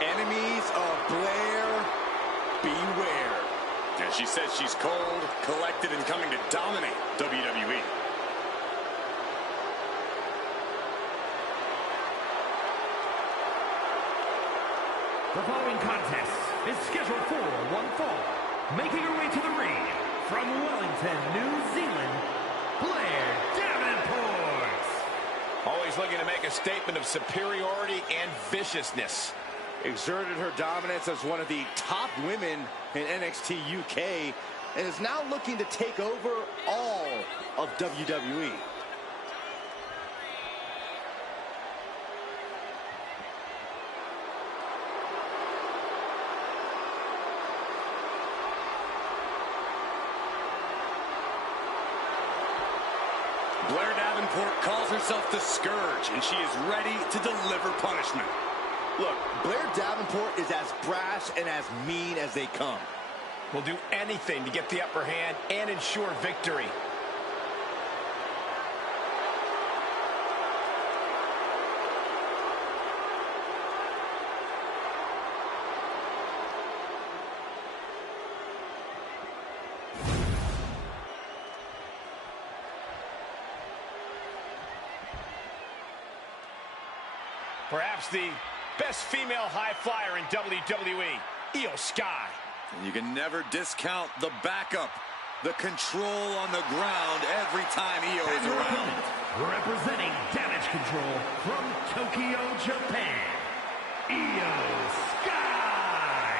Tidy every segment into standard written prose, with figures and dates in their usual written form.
Enemies of Blair, beware. And she says she's cold, collected, and coming to dominate WWE. The following contest is scheduled for one fall. Making her way to the ring from Wellington, New Zealand, Blair Davenport. Always looking to make a statement of superiority and viciousness. Exerted her dominance as one of the top women in NXT UK and is now looking to take over all of WWE. Blair Davenport calls herself the Scourge, and she is ready to deliver punishment. Look, Blair Davenport is as brash and as mean as they come. Will do anything to get the upper hand and ensure victory. Perhaps the best female high flyer in WWE, Io Sky. And you can never discount the backup, the control on the ground every time Io is around. Representing Damage Control from Tokyo, Japan, Io Sky.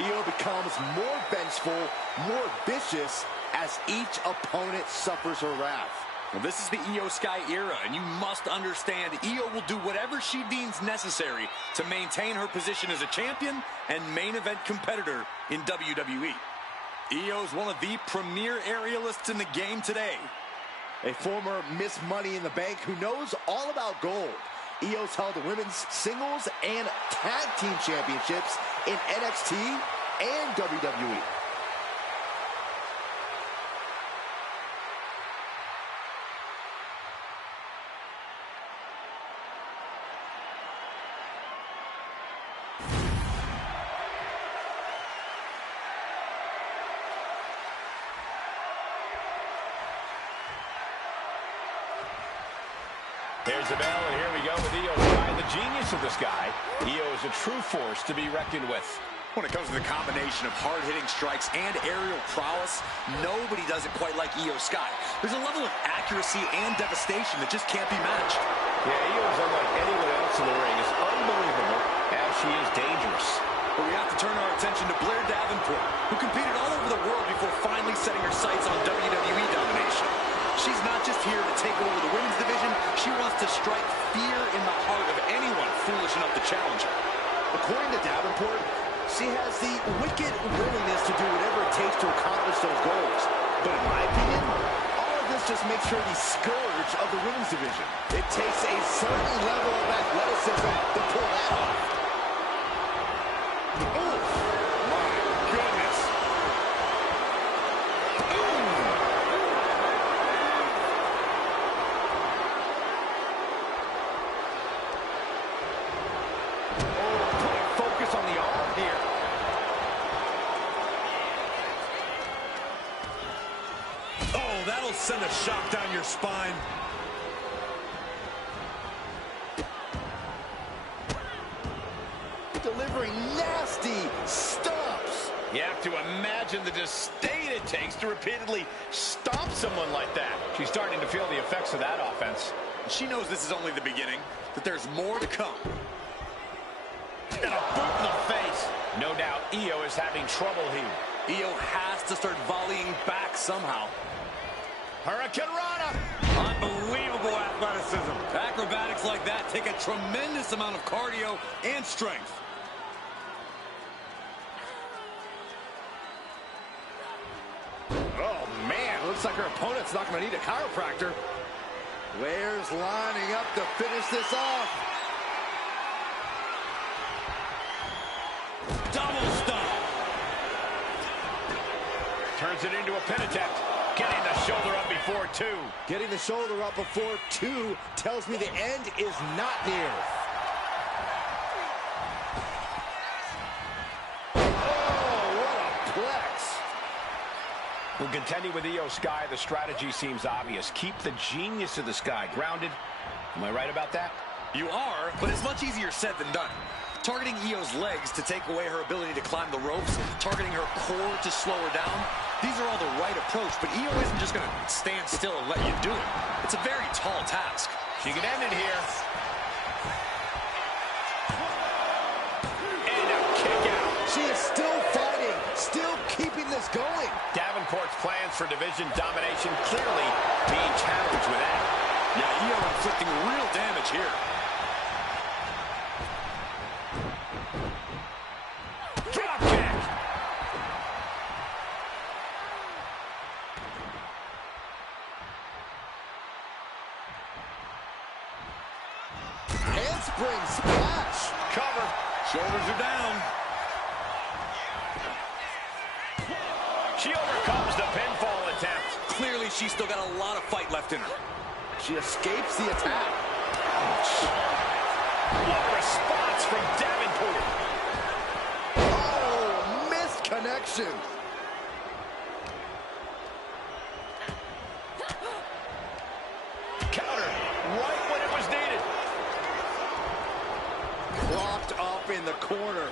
Io becomes more vengeful, more vicious as each opponent suffers her wrath. Well, this is the Io Sky era, and you must understand Io will do whatever she deems necessary to maintain her position as a champion and main event competitor in WWE. Io is one of the premier aerialists in the game today. A former Miss Money in the Bank who knows all about gold. Io's held the women's singles and tag team championships in NXT and WWE. There's the bell, and here we go with Io Sky, the genius of this guy. Io is a true force to be reckoned with. When it comes to the combination of hard-hitting strikes and aerial prowess, nobody does it quite like Io Sky. There's a level of accuracy and devastation that just can't be matched. Yeah, Io is unlike anyone else in the ring. Is unbelievable as she is dangerous. But we have to turn our attention to Blair Davenport, who competed all over the world before finally setting her sights on WWE domination. She's not just here to take over the women's division, she wants to strike fear in the heart of anyone foolish enough to challenge her. According to Davenport, she has the wicked willingness to do whatever it takes to accomplish those goals. But in my opinion, all of this just makes her the scourge of the women's division. It takes a certain level of athleticism to pull that off. Oh, my goodness. Focus on the arm here. Oh, that'll send a shock down your spine. Delivering nasty stomps. You have to imagine the disdain it takes to repeatedly stomp someone like that. She's starting to feel the effects of that offense. She knows this is only the beginning, that there's more to come. And a boot in the face. No doubt Io is having trouble here. Io has to start volleying back somehow. Hurricane Rana. Unbelievable athleticism. Acrobatics like that take a tremendous amount of cardio and strength. Oh, man, looks like her opponent's not going to need a chiropractor. Blair's lining up to finish this off. Double stomp. Turns it into a pin attempt. Getting the shoulder up before two. Getting the shoulder up before two tells me the end is not near. When contending with Io Sky, the strategy seems obvious. Keep the genius of the Sky grounded. Am I right about that? You are, but it's much easier said than done. Targeting Io's legs to take away her ability to climb the ropes, targeting her core to slow her down, these are all the right approach, but Io isn't just going to stand still and let you do it. It's a very tall task. She can end it here. And a kick out. She is still fighting, still keeping this going. Davenport's plans for division domination clearly being challenged with that. Yeah, Io inflicting real damage here. Drop kick. Handspring splash. Cover. Shoulders are down. She overcomes the pinfall attempt. Clearly, she's still got a lot of fight left in her. She escapes the attack. What a response from Davenport. Oh, missed connection. Counter right when it was needed. Locked up in the corner.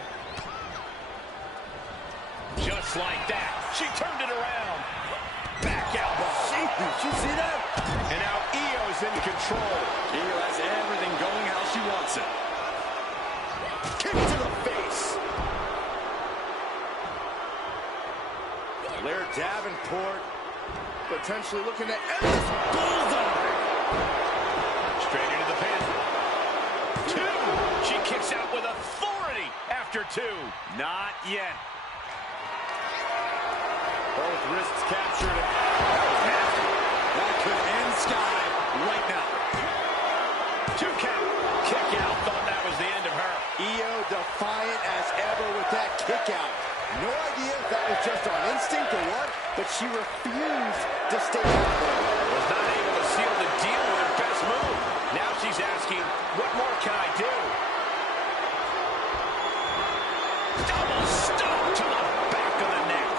Just like that, she turned it around. Back elbow. Did you see that? And now Io's in control. Io has everything going how she wants it. Kick to the face. Blair Davenport potentially looking to end this bullseye. Straight into the pin. 2. She kicks out with authority after 2. Not yet. Both wrists captured. That was nasty. That could end Sky right now. 2 count. Kick out. Thought that was the end of her. Io defiant as ever with that kick out. No idea if that was just on instinct or what, but she refused to stay out there. Was not able to seal the deal with her best move. Now she's asking, what more can I do? Double stomp to the back of the neck.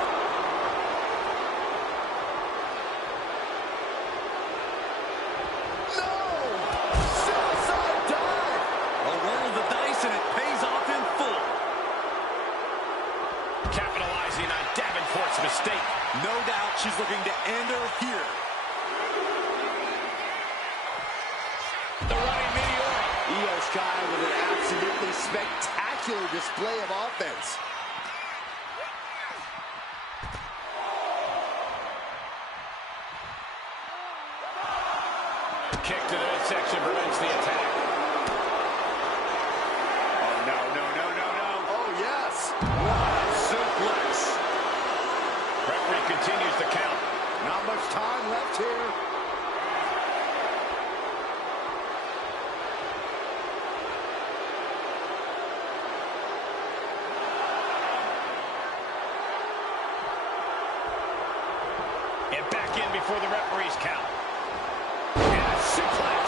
No! Suicide dive! A roll of the dice and it pays off in full. Capitalizing on Davenport's mistake. No doubt she's looking to end her here. The running meteora. Io Sky with an absolutely spectacular display of offense. Kick to the midsection prevents the attack. Oh, no, no, no, no, no. Oh, yes. What a suplex. Referee continues to count. Not much time left here. And back in before the referees count. And a suplex.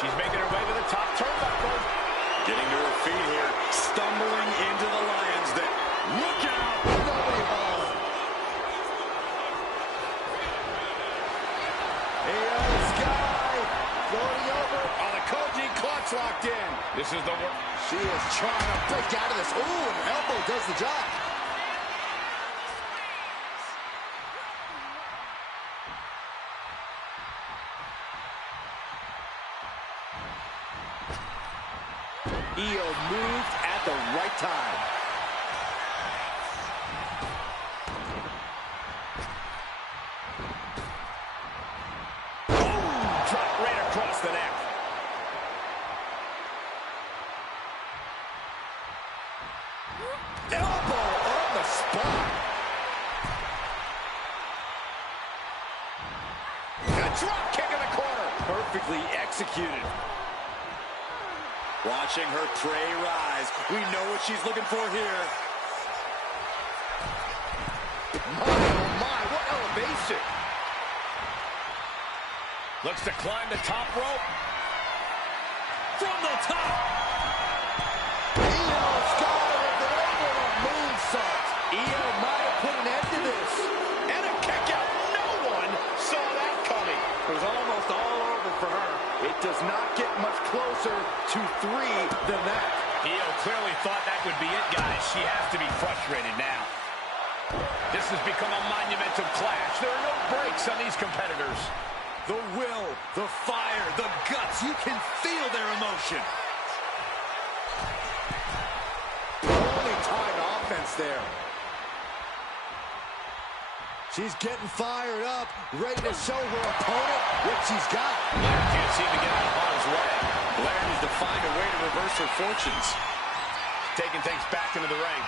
She's making her way to the top turnbuckle. Getting to her feet here. Stumbling into the Lions Den. Look out! Nobody home. Io Sky floating over. Oh, the Koji clutch locked in. This is the work. She is trying to break out of this. Ooh, an elbow does the job. Io moved at the right time. Boom! Drop right across the neck. Elbow on the spot. A drop kick in the corner. Perfectly executed. Watching her prey rise. We know what she's looking for here. My, oh my, what elevation. Looks to climb the top rope. From the top. Io Sky with an over moonsault. Io not get much closer to 3 than that. Io clearly thought that would be it, guys. She has to be frustrated now. This has become a monumental clash. There are no breaks on these competitors. The will, the fire, the guts. You can feel their emotion. Only tied offense there. She's getting fired up, ready to show her opponent what she's got. Blair can't seem to get out of harm's way. Blair needs to find a way to reverse her fortunes. Taking things back into the ring.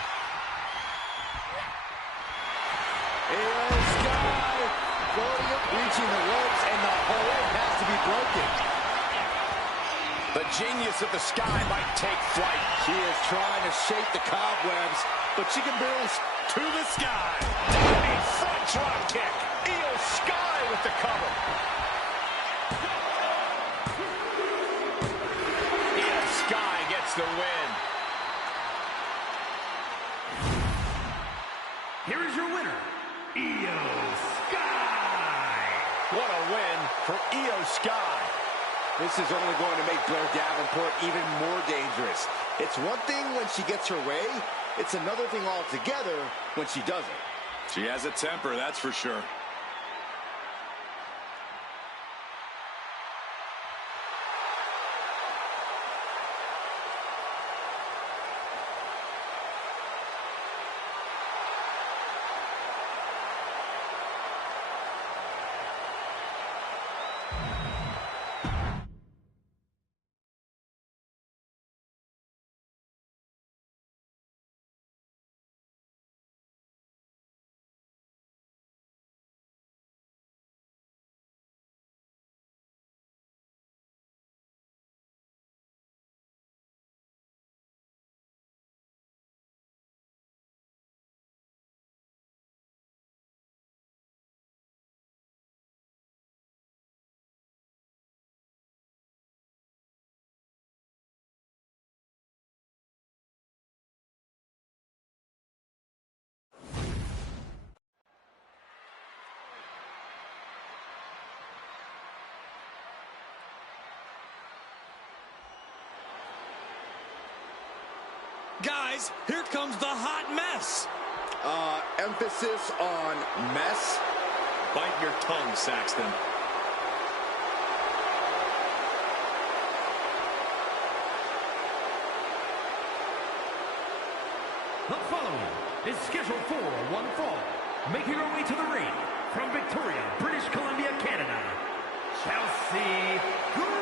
Io Sky floating up, reaching the ropes, and the hold has to be broken. The genius of the Sky might take flight. She is trying to shake the cobwebs, but she can barely To the Sky. Diving front drop kick. Io Sky with the cover. Io Sky gets the win. Here is your winner, Io Sky. What a win for Io Sky. This is only going to make Blair Davenport even more dangerous. It's one thing when she gets her way. It's another thing altogether when she doesn't. She has a temper, that's for sure. Guys, here comes the hot mess. Emphasis on mess. Bite your tongue, Saxton. The following is scheduled for one fall. Making her way to the ring from Victoria, British Columbia, Canada, Chelsea Green.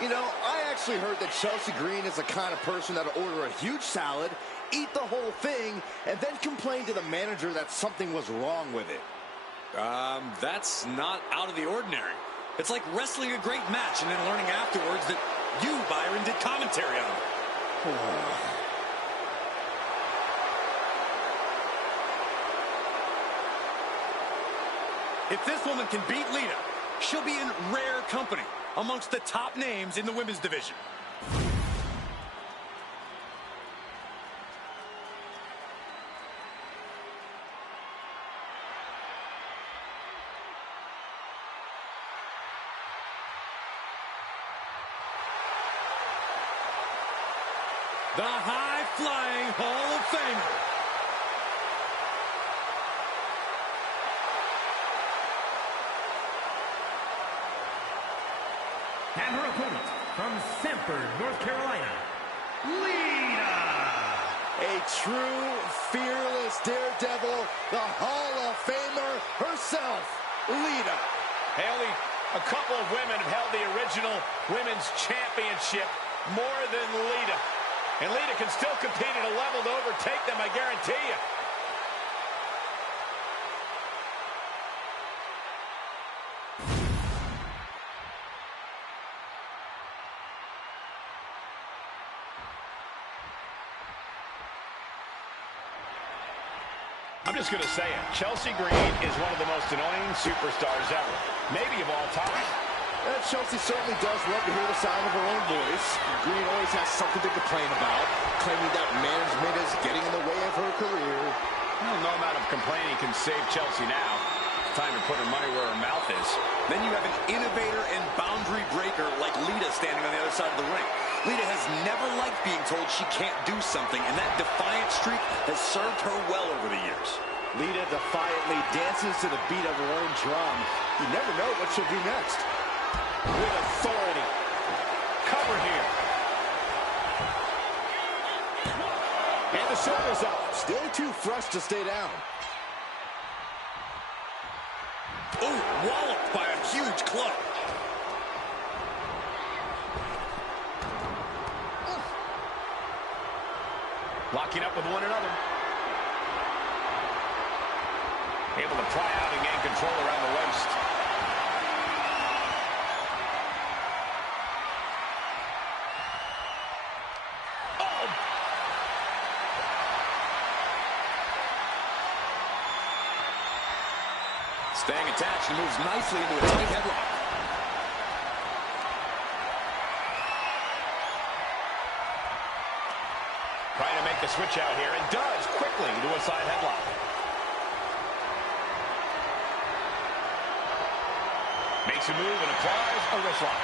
You know, I actually heard that Chelsea Green is the kind of person that'll order a huge salad, eat the whole thing, and then complain to the manager that something was wrong with it. That's not out of the ordinary. It's like wrestling a great match and then learning afterwards that you, Byron, did commentary on it. If this woman can beat Lita, she'll be in rare company amongst the top names in the women's division. The high-flying Hall of Famer. And her opponent from Sanford, North Carolina, Lita. A true, fearless daredevil, the Hall of Famer herself, Lita. Hey, only a couple of women have held the original women's championship more than Lita. And Lita can still compete at a level to overtake them, I guarantee you. I'm just going to say it. Chelsea Green is one of the most annoying superstars ever, maybe of all time. Chelsea certainly does love to hear the sound of her own voice. Green always has something to complain about, claiming that management is getting in the way of her career. Well, no amount of complaining can save Chelsea now. time to put her money where her mouth is. Then you have an innovator and boundary breaker like Lita standing on the other side of the ring. Lita has never liked being told she can't do something, and that defiant streak has served her well over the years. Lita defiantly dances to the beat of her own drum. You never know what she'll do next. With authority. Cover here. And the shoulders up. Still too fresh to stay down. Oh, walloped by a huge club. Locking up with one another. Able to pry out and gain control around the waist. Oh! Staying attached and moves nicely into a tight headlock. Trying to make the switch out here, and does quickly into a side headlock. Makes a move and applies a wrist lock.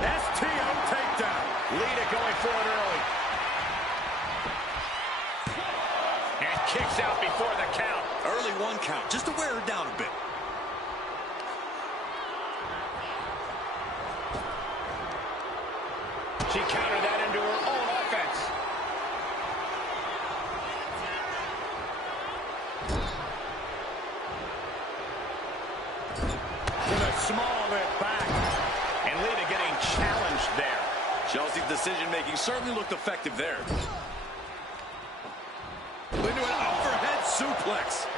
STO takedown. Lita going for it early. And kicks out before the count. Early 1 count, just to wear her down a bit. She countered that into her own offense. With a small lift back. And Lita getting challenged there. Chelsea's decision-making certainly looked effective there. Into an overhead suplex.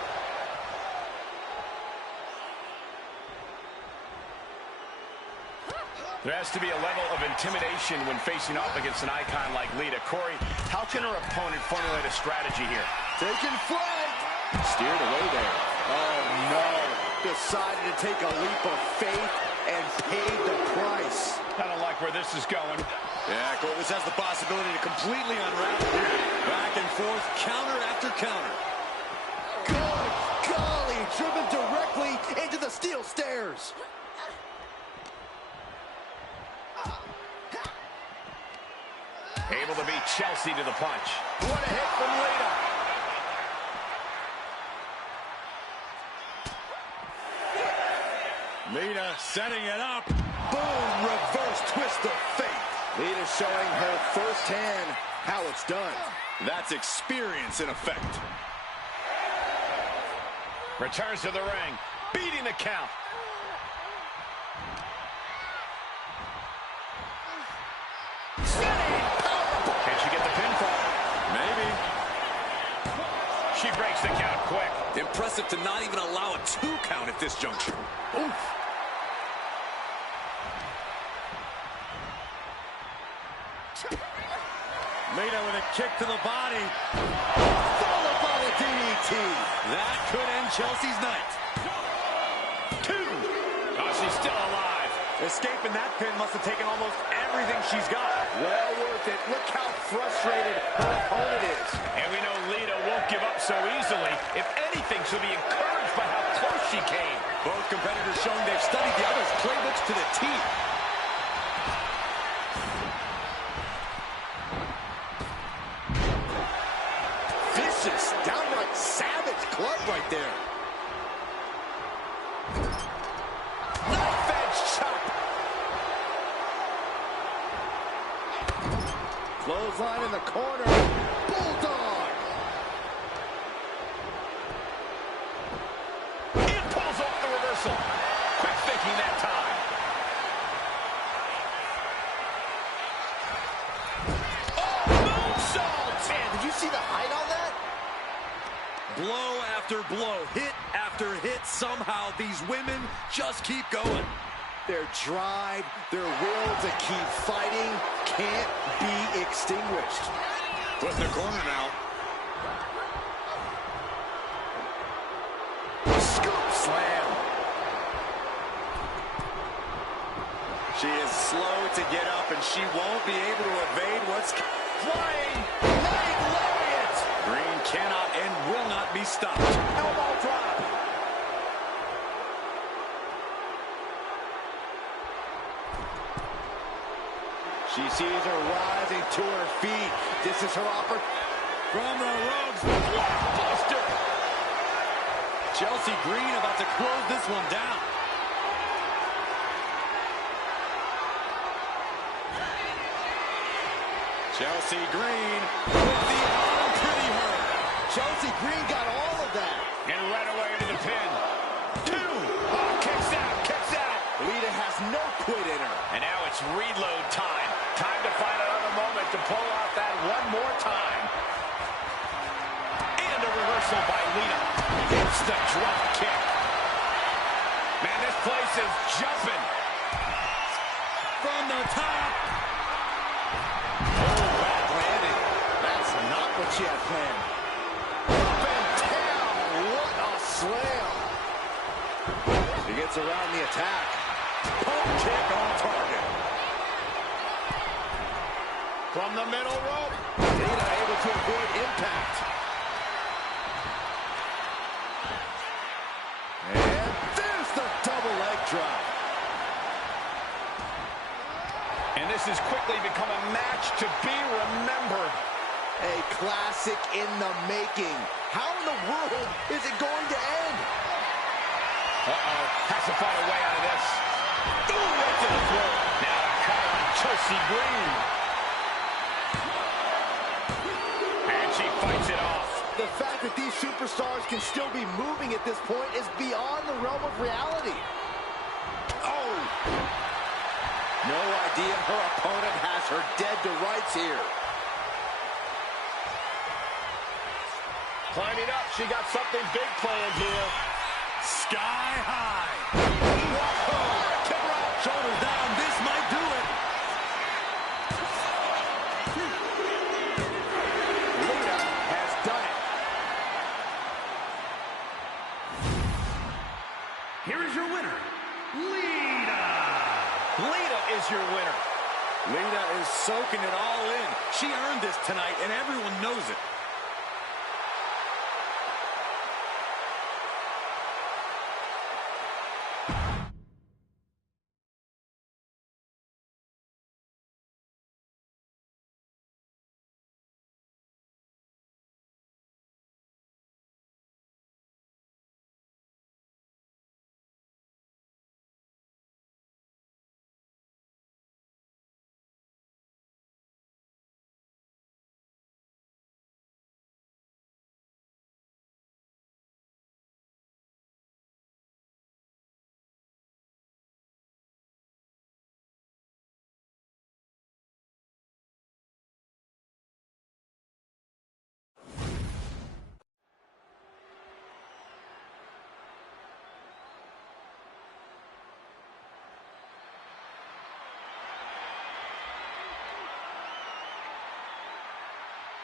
There has to be a level of intimidation when facing off against an icon like Lita. Corey, how can her opponent formulate a strategy here? Taking flight. Steered away there. Oh, no. Decided to take a leap of faith and paid the price. I don't like where this is going. Yeah, Cole, this has the possibility to completely unravel here. Back and forth, counter after counter. Good golly, driven directly into the steel stairs. Able to beat Chelsea to the punch. What a hit from Lita. Lita setting it up. Boom, reverse twist of fate. Lita showing her firsthand how it's done. That's experience in effect. Returns to the ring, beating the count. Can she get the pinfall? Maybe. She breaks the count quick. Impressive to not even allow a 2 count at this juncture. Oof. Lita with a kick to the body. Followed by a DDT. That could end Chelsea's night. 2. Oh, she's still alive. Escaping that pin must have taken almost everything she's got. Well worth it. Look how frustrated her opponent is. And we know Lita won't give up so easily. If anything, she'll be encouraged by how close she came. Both competitors showing they've studied the other's playbooks to the T. Vicious, downright savage club right there. Knife edge chop. Clothesline in the corner. Bulldog. And pulls off the reversal. Quick thinking that time. Oh, moonsault! Man, did you see the height on that? Blow after blow, hit after hit. Somehow these women just keep going. Their drive, their will to keep fighting can't be extinguished. Put in the corner now. Scoop slam. She is slow to get up, and she won't be able to evade what's Flying leg lariat. Green cannot and will not be stopped. Elbow drop. She sees her rising to her feet. This is her offer. From the ropes, blockbuster. Chelsea Green about to close this one down. Chelsea Green with the arm pretty hurt. Chelsea Green got all of that. And right away into the pin. 2. Oh, kicks out, kicks out. Lita has no quit in her. And now it's reload time. Time to find another moment to pull out that one more time. And a reversal by Lita. It's the drop kick. Man, this place is jumping. From the top. Oh, bad landing. That's not what she had planned. Up and down. What a slam. She gets around the attack. Pump kick on target. From the middle rope. Lita able to avoid impact. And there's the double leg drop. And this has quickly become a match to be remembered. A classic in the making. How in the world is it going to end? Uh-oh. Has to find a way out of this. Ooh, right to the throat. Now a cover on Chelsea Green. And she fights it off. The fact that these superstars can still be moving at this point is beyond the realm of reality. Oh! No idea her opponent has her dead to rights here. Climbing up, she got something big planned here. Sky high. Whoa! Kick her out. Shoulders down. This might do it. Lita has done it. Here is your winner, Lita. Lita is your winner. Lita is soaking it all in. She earned this tonight, and everyone knows it.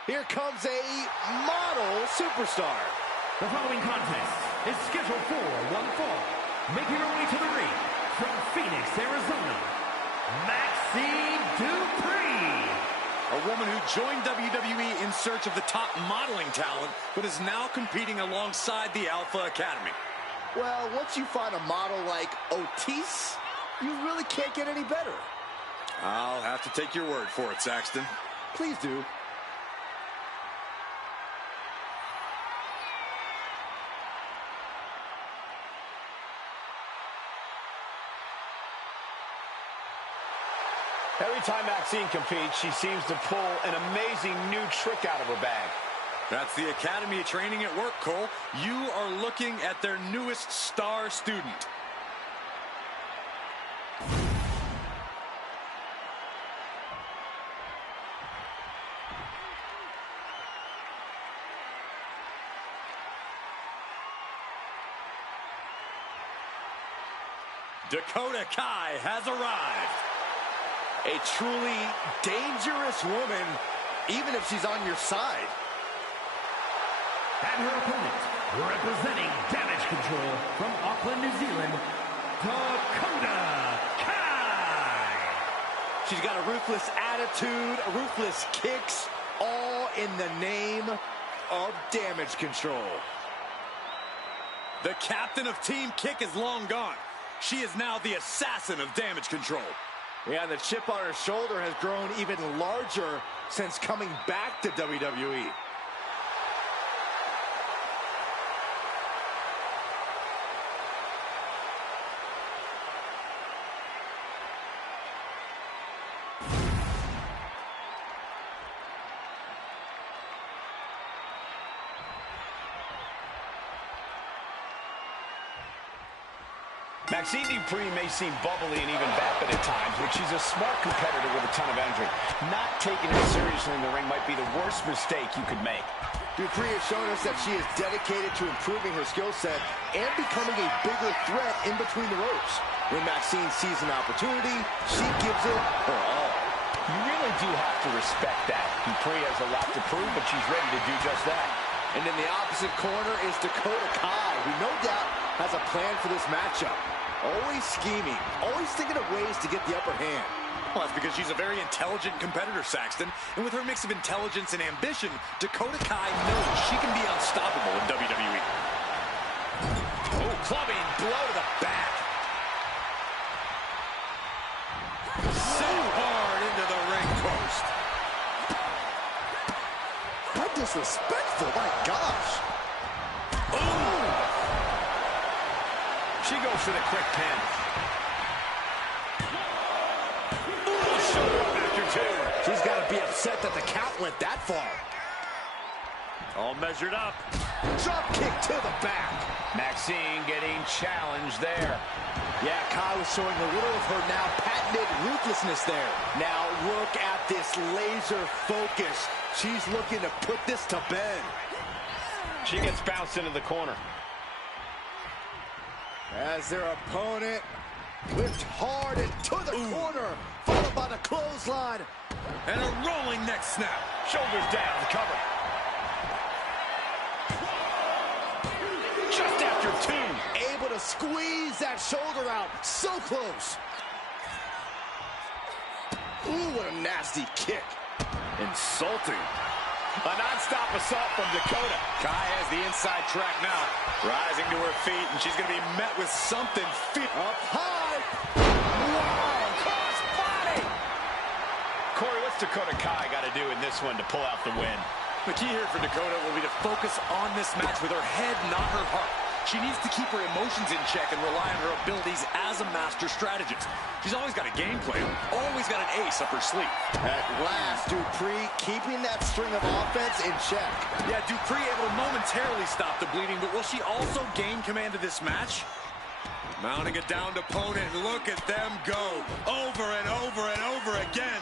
Here comes a model superstar. The following contest is scheduled for one fall. Making her way to the ring from Phoenix, Arizona, Maxine Dupree. A woman who joined WWE in search of the top modeling talent, but is now competing alongside the Alpha Academy. Well, once you find a model like Otis, you really can't get any better. I'll have to take your word for it, Saxton. Please do. Every time Maxine competes, she seems to pull an amazing new trick out of her bag. That's the Academy training at work, Cole. You are looking at their newest star student. Dakota Kai has arrived. A truly dangerous woman, even if she's on your side. And her opponent, representing Damage Control from Auckland, New Zealand, Dakota Kai. She's got a ruthless attitude, ruthless kicks, all in the name of damage control. The captain of Team Kick is long gone. She is now the assassin of damage control. Yeah, and the chip on her shoulder has grown even larger since coming back to WWE. Maxine Dupree may seem bubbly and even vapid at times, but she's a smart competitor with a ton of energy. Not taking it seriously in the ring might be the worst mistake you could make. Dupree has shown us that she is dedicated to improving her skill set and becoming a bigger threat in between the ropes. When Maxine sees an opportunity, she gives it her all. You really do have to respect that. Dupree has a lot to prove, but she's ready to do just that. And in the opposite corner is Dakota Kai, who no doubt has a plan for this matchup. Always scheming, always thinking of ways to get the upper hand. Well, that's because she's a very intelligent competitor, Saxton. And with her mix of intelligence and ambition, Dakota Kai knows she can be unstoppable in WWE. Oh, clubbing blow to the back. So hard into the ring post. How disrespectful, my gosh. Ooh. She goes for the quick pin. Ooh, shoulder up after two. She's got to be upset that the count went that far. All measured up. Drop kick to the back. Maxine getting challenged there. Yeah, Kai was showing a little of her now patented ruthlessness there. Now look at this laser focus. She's looking to put this to bed. She gets bounced into the corner. As their opponent whipped hard into the corner, followed by the clothesline. And a rolling neck snap. Shoulders down, cover. Just after two. Able to squeeze that shoulder out. So close. Ooh, what a nasty kick. Insulting. A non-stop assault from Dakota. Kai has the inside track now. Rising to her feet, and she's going to be met with something up high. Wow, cross body. Corey, what's Dakota Kai got to do in this one to pull out the win? The key here for Dakota will be to focus on this match with her head, not her heart. She needs to keep her emotions in check and rely on her abilities as a master strategist. She's always got a game plan, always got an ace up her sleeve. At last, Dupree keeping that string of offense in check. Yeah, Dupree able to momentarily stop the bleeding, but will she also gain command of this match? Mounting it down to opponent, look at them go. Over and over and over again.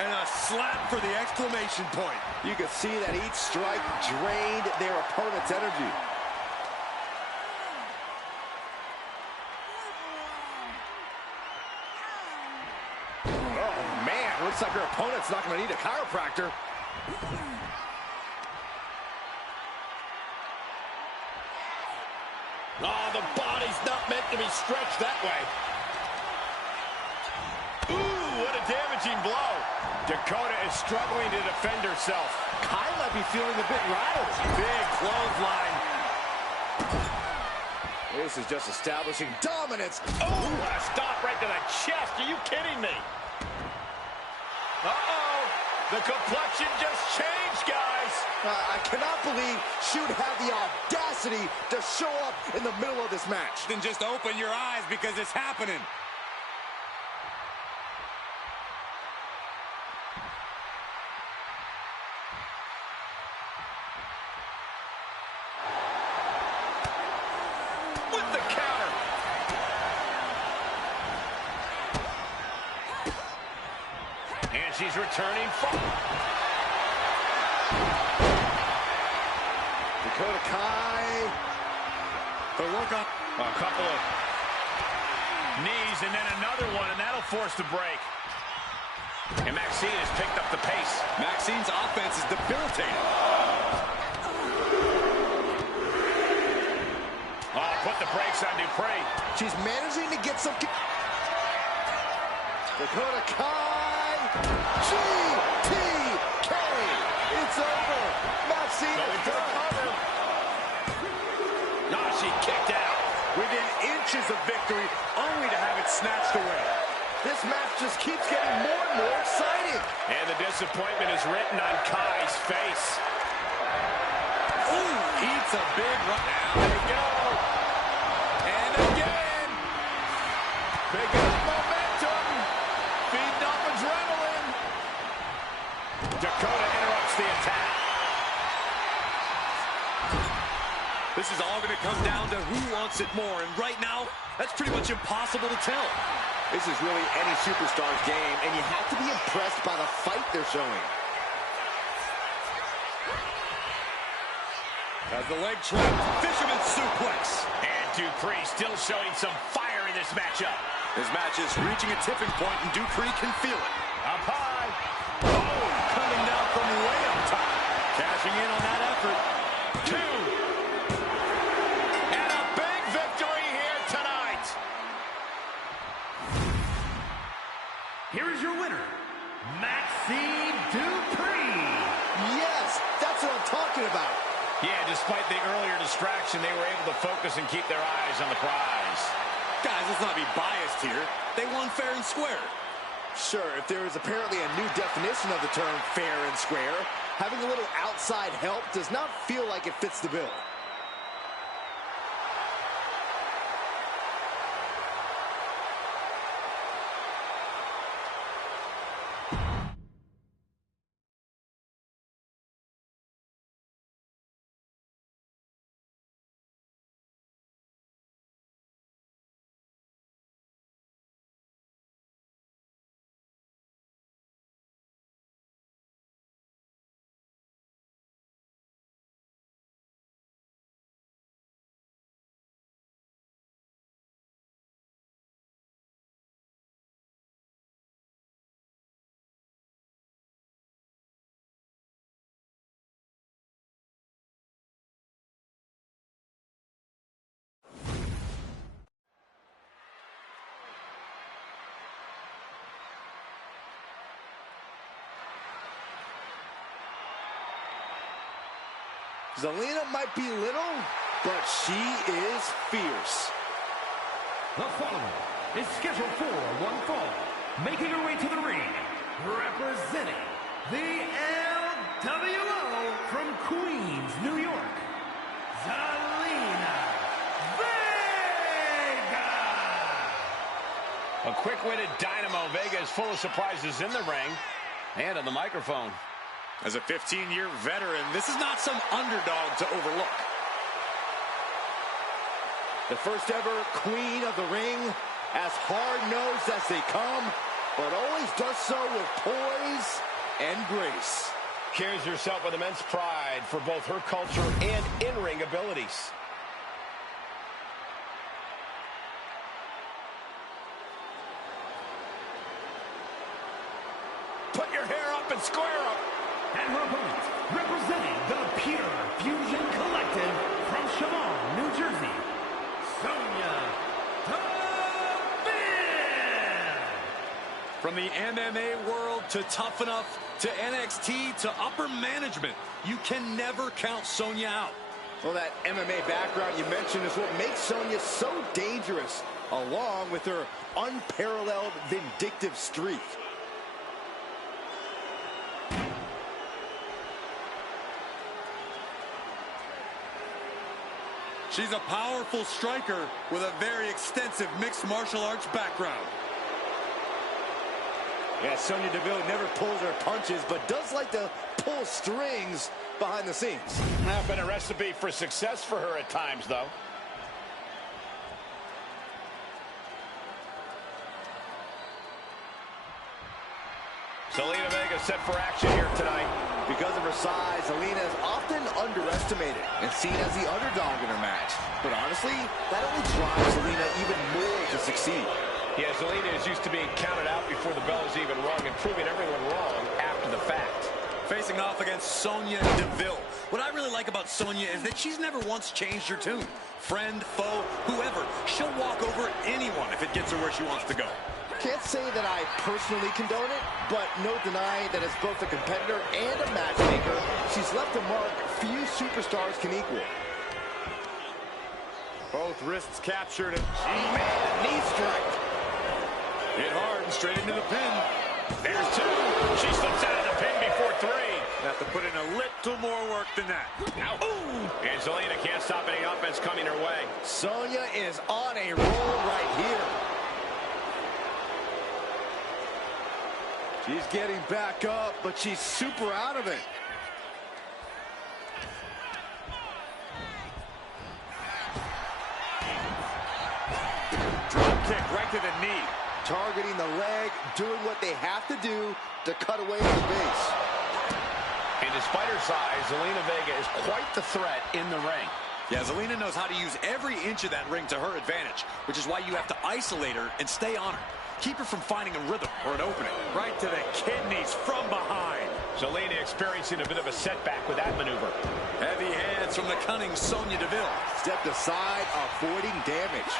And a slap for the exclamation point. You can see that each strike drained their opponent's energy. Looks like her opponent's not going to need a chiropractor. Oh, the body's not meant to be stretched that way. Ooh, what a damaging blow. Dakota is struggling to defend herself. Kai might be feeling a bit rattled. Big clothesline. This is just establishing dominance. Oh, what a stop right to the chest. Are you kidding me? Uh-oh, the complexion just changed, guys. I cannot believe she would have the audacity to show up in the middle of this match. Then just open your eyes because it's happening. With the counter. And she's returning from Dakota Kai. The look up. A couple of knees and then another one, and that'll force the break. And Maxine has picked up the pace. Maxine's offense is debilitating. Oh, put the brakes on Dupree. She's managing to get some... Dakota Kai GTK. It's over. Maxine is done. No, she kicked out. Within inches of victory, only to have it snatched away. This match just keeps getting more and more exciting. And the disappointment is written on Kai's face. Ooh, eats a big run. Now they go. And again. Picking up momentum. Feeding off adrenaline. Dakota interrupts the attack. This is all going to come down to who wants it more. And right now, that's pretty much impossible to tell. This is really any superstar's game, and you have to be impressed by the fight they're showing. As the leg trap, fisherman suplex. And Dupree still showing some fire in this matchup. This match is reaching a tipping point, and Dupree can feel it. Up high. Oh, coming down from way up top. Cashing in on that effort. 2. And a big victory here tonight. Here is your winner, Maxine Dupree. Yes, that's what I'm talking about. Yeah, despite the earlier distraction, they were able to focus and keep their eyes on the prize. Guys, let's not be biased here. They won fair and square. Sure, if there is apparently a new definition of the term fair and square, having a little outside help does not feel like it fits the bill. Zelina might be little, but she is fierce. The following is scheduled for one fall, making her way to the ring, representing the LWO from Queens, New York, Zelina Vega. A quick-witted Dynamo. Vega is full of surprises in the ring and on the microphone. As a 15-year veteran, this is not some underdog to overlook. The first ever queen of the ring, as hard-nosed as they come, but always does so with poise and grace. Carries herself with immense pride for both her culture and in-ring abilities. Put your hair up and square up. And her opponent, representing the Pure Fusion Collective from Chemung, New Jersey, Sonya Deville. From the MMA world to Tough Enough to NXT to upper management, you can never count Sonya out. Well, that MMA background you mentioned is what makes Sonya so dangerous, along with her unparalleled vindictive streak. She's a powerful striker with a very extensive mixed martial arts background. Yeah, Sonya Deville never pulls her punches, but does like to pull strings behind the scenes. Not been a recipe for success for her at times, though. Zelina Vega set for action here tonight. Because of her size, Zelina is often underestimated and seen as the underdog in her match. But honestly, that only drives Zelina even more to succeed. Yeah, Zelina is used to being counted out before the bell is even rung and proving everyone wrong after the fact. Facing off against Sonya Deville. What I really like about Sonya is that she's never once changed her tune. Friend, foe, whoever, she'll walk over anyone if it gets her where she wants to go. Can't say that I personally condone it, but no denying that as both a competitor and a matchmaker, she's left a mark few superstars can equal. Both wrists captured and Man, knee strike. hit hard and straight into the pin. There's two. She slips out of the pin before three. Have to put in a little more work than that. Ow. Ooh. And Zelina can't stop any offense coming her way. Sonya is on a roll right here. She's getting back up, but she's super out of it. Drop kick right to the knee. Targeting the leg, doing what they have to do to cut away from the base. And despite her size, Zelina Vega is quite the threat in the ring. Yeah, Zelina knows how to use every inch of that ring to her advantage, which is why you have to isolate her and stay on her. Keep her from finding a rhythm or an opening. Right to the kidneys from behind. Zelina experiencing a bit of a setback with that maneuver. Heavy hands from the cunning Sonya Deville. Stepped aside, avoiding damage.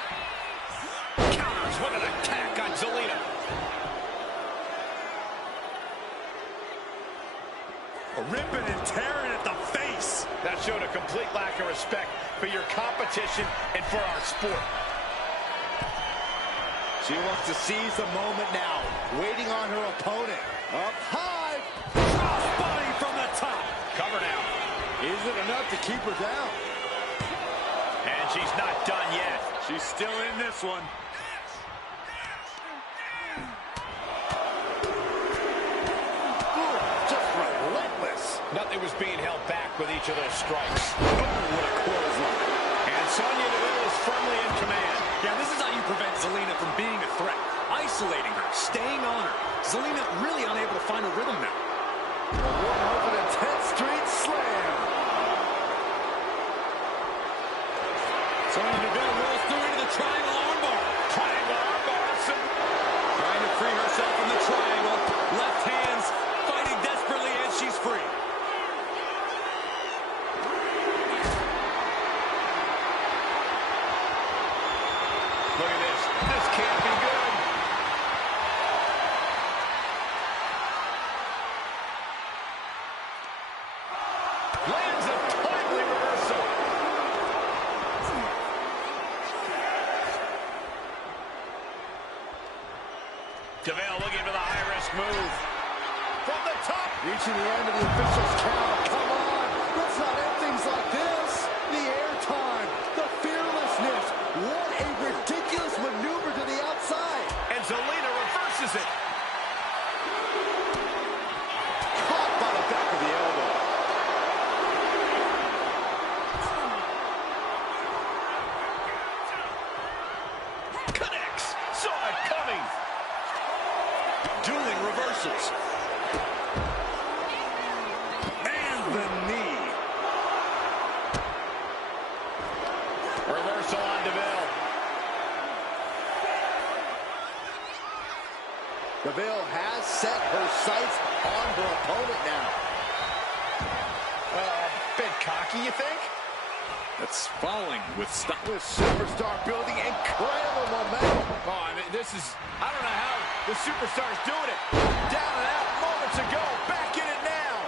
Counters with an attack on Zelina. Ripping and tearing at the face. That showed a complete lack of respect for your competition and for our sport. She wants to seize the moment now, waiting on her opponent. Up high. Crossbody from the top. Cover now. Is it enough to keep her down? And she's not done yet. She's still in this one. Ooh, just relentless. Nothing was being held back with each of those strikes. Oh, what a clothesline. And Sonya Deville is firmly in command. Yeah, this is how you prevent Zelina from being a threat. Isolating her, staying on her. Zelina really unable to find a rhythm now. One over the 10th Street Slam. Sonya Deville rolls through into the triangle armbar. Triangle armbar. Trying to free herself from the triangle. Left hands fighting desperately, and she's free. Look at this. This can't be good. Lands a timely reversal. Deville looking for the high-risk move. From the top. Reaching the end of the official's count. Come on. Let's not end things like this. The airtime. The fearlessness. What a ridiculous maneuver to the outside. And Zelina reverses it. Caught by the back of the elbow. Connects. Saw it coming. Dueling reversals. And the knee. Reversal on Deville. Deville has set her sights on her opponent now. Bit cocky, you think? That's following with stop. With superstar building incredible momentum. Oh, I mean, this is, I don't know how the superstar's doing it. Down and out moments ago, back in it now.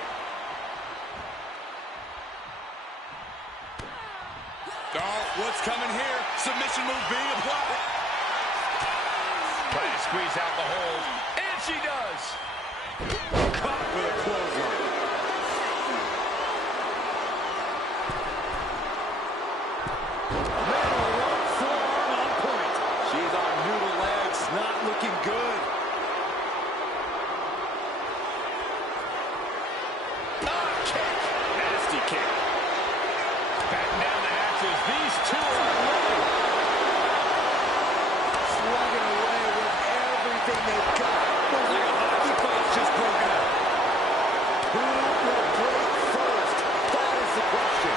Oh, what's coming here? Submission move being applied. Trying to squeeze out the hold, and she does. Caught with a clothesline. One forearm on point. She's on noodle legs, not looking good. Kick. Nasty kick. Batten down the hatches. These two are unloading. Slugging away with everything they've got. Looks like a hockey fight's just broken out. Who will break first? That is the question.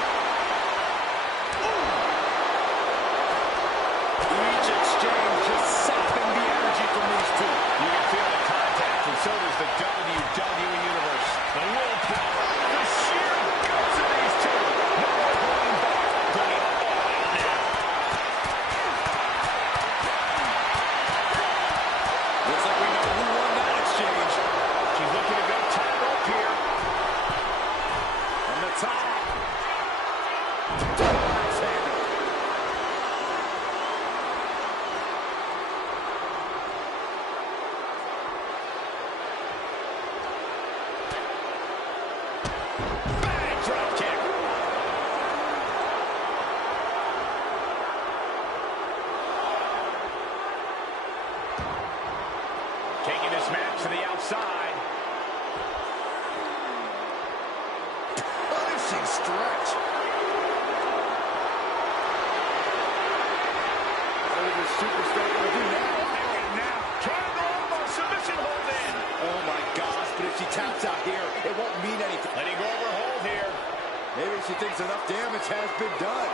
thinks enough damage has been done.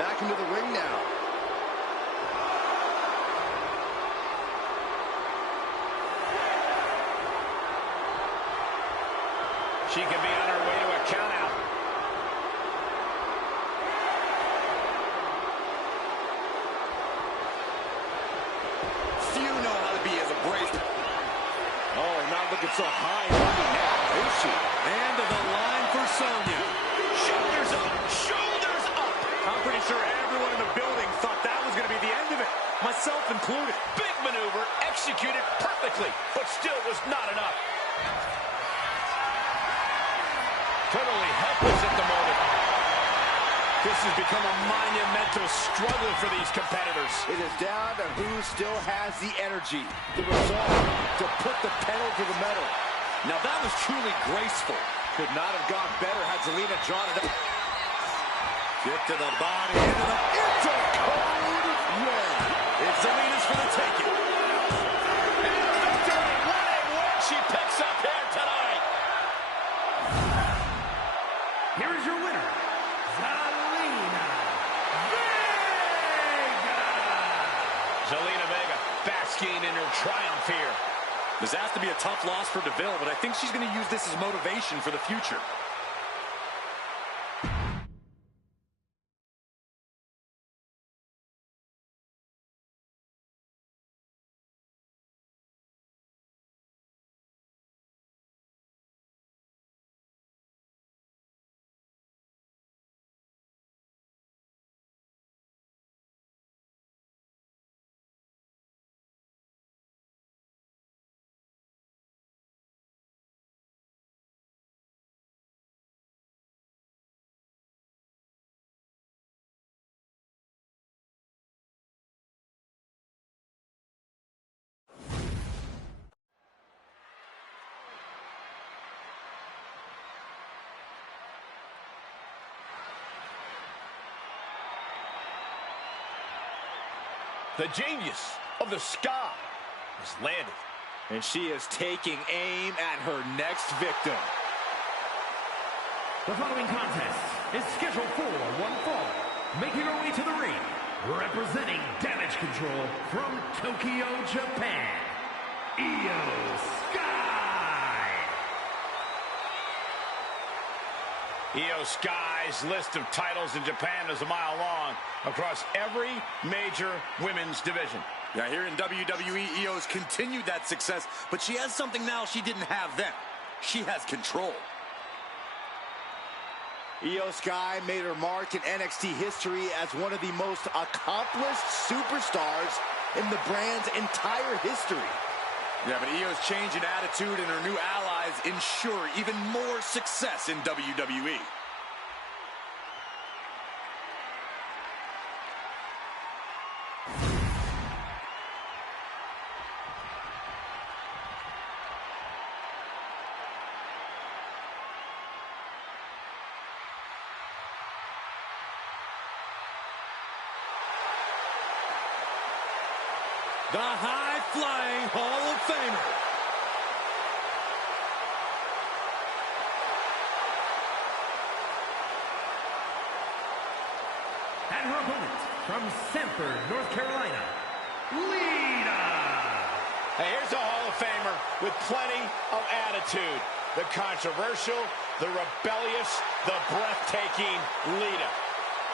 Back into the ring now. She could be on her way to a countout. Few know how to be as abrasive. Oh, not looking so high and mighty now, is she? And to the line for Sonya. Shoulders up, shoulders up. I'm pretty sure everyone in the building thought that was going to be the end of it, myself included. Big maneuver, executed perfectly, but still was not enough. Totally helpless at the moment. This has become a monumental struggle for these competitors. It is down to who still has the energy, the resolve to put the pedal to the metal. Now that was truly graceful. Could not have gone better had Zelina drawn it up. Kick to the body, into the Code red. It's Zelina's for the taking. And a victory. What a win she picks up here tonight. Here is your winner, Zelina Vega. Zelina Vega basking in her triumph here. This has to be a tough loss for DeVille, but I think she's going to use this as motivation for the future. The genius of the sky has landed. And she is taking aim at her next victim. The following contest is scheduled for one fall. Making her way to the ring, representing Damage Control from Tokyo, Japan, Io Sky. Io Sky's list of titles in Japan is a mile long across every major women's division. Yeah, here in WWE, Io's continued that success, but she has something now she didn't have then. She has control. Io Sky made her mark in NXT history as one of the most accomplished superstars in the brand's entire history. Yeah, but Io's change in attitude and her new allies ensure even more success in WWE. The high-flying Hall of Famer. And her opponent from Sanford, North Carolina, Lita. Hey, here's a Hall of Famer with plenty of attitude. The controversial, the rebellious, the breathtaking Lita.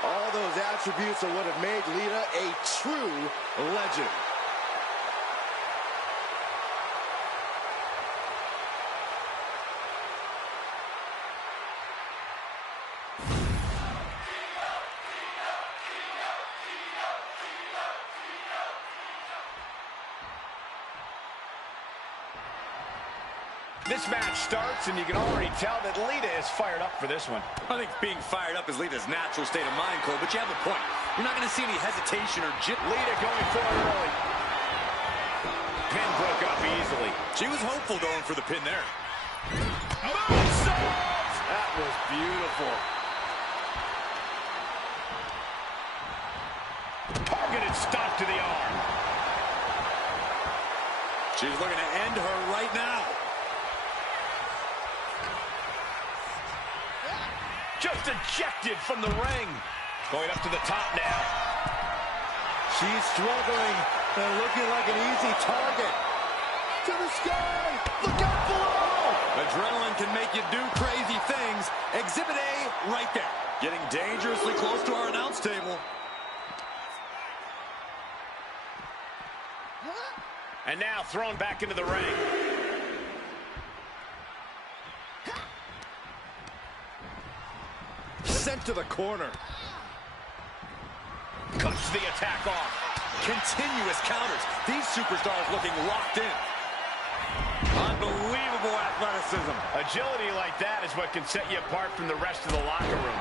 All those attributes are what have made Lita a true legend. This match starts, and you can already tell that Lita is fired up for this one. I think being fired up is Lita's natural state of mind, Cole, but you have a point. You're not going to see any hesitation or jit. Lita going for it early. Pin broke up easily. She was hopeful going for the pin there. Moonsault! That was beautiful. Targeted stop to the arm. She's looking to end her right now. just ejected from the ring. Going up to the top now. She's struggling and looking like an easy target. To the sky! Look out below! Adrenaline can make you do crazy things. Exhibit A right there. Getting dangerously close to our announce table. And now thrown back into the ring. Sent to the corner. Cuts the attack off. Continuous counters. These superstars looking locked in. Unbelievable athleticism. Agility like that is what can set you apart from the rest of the locker room.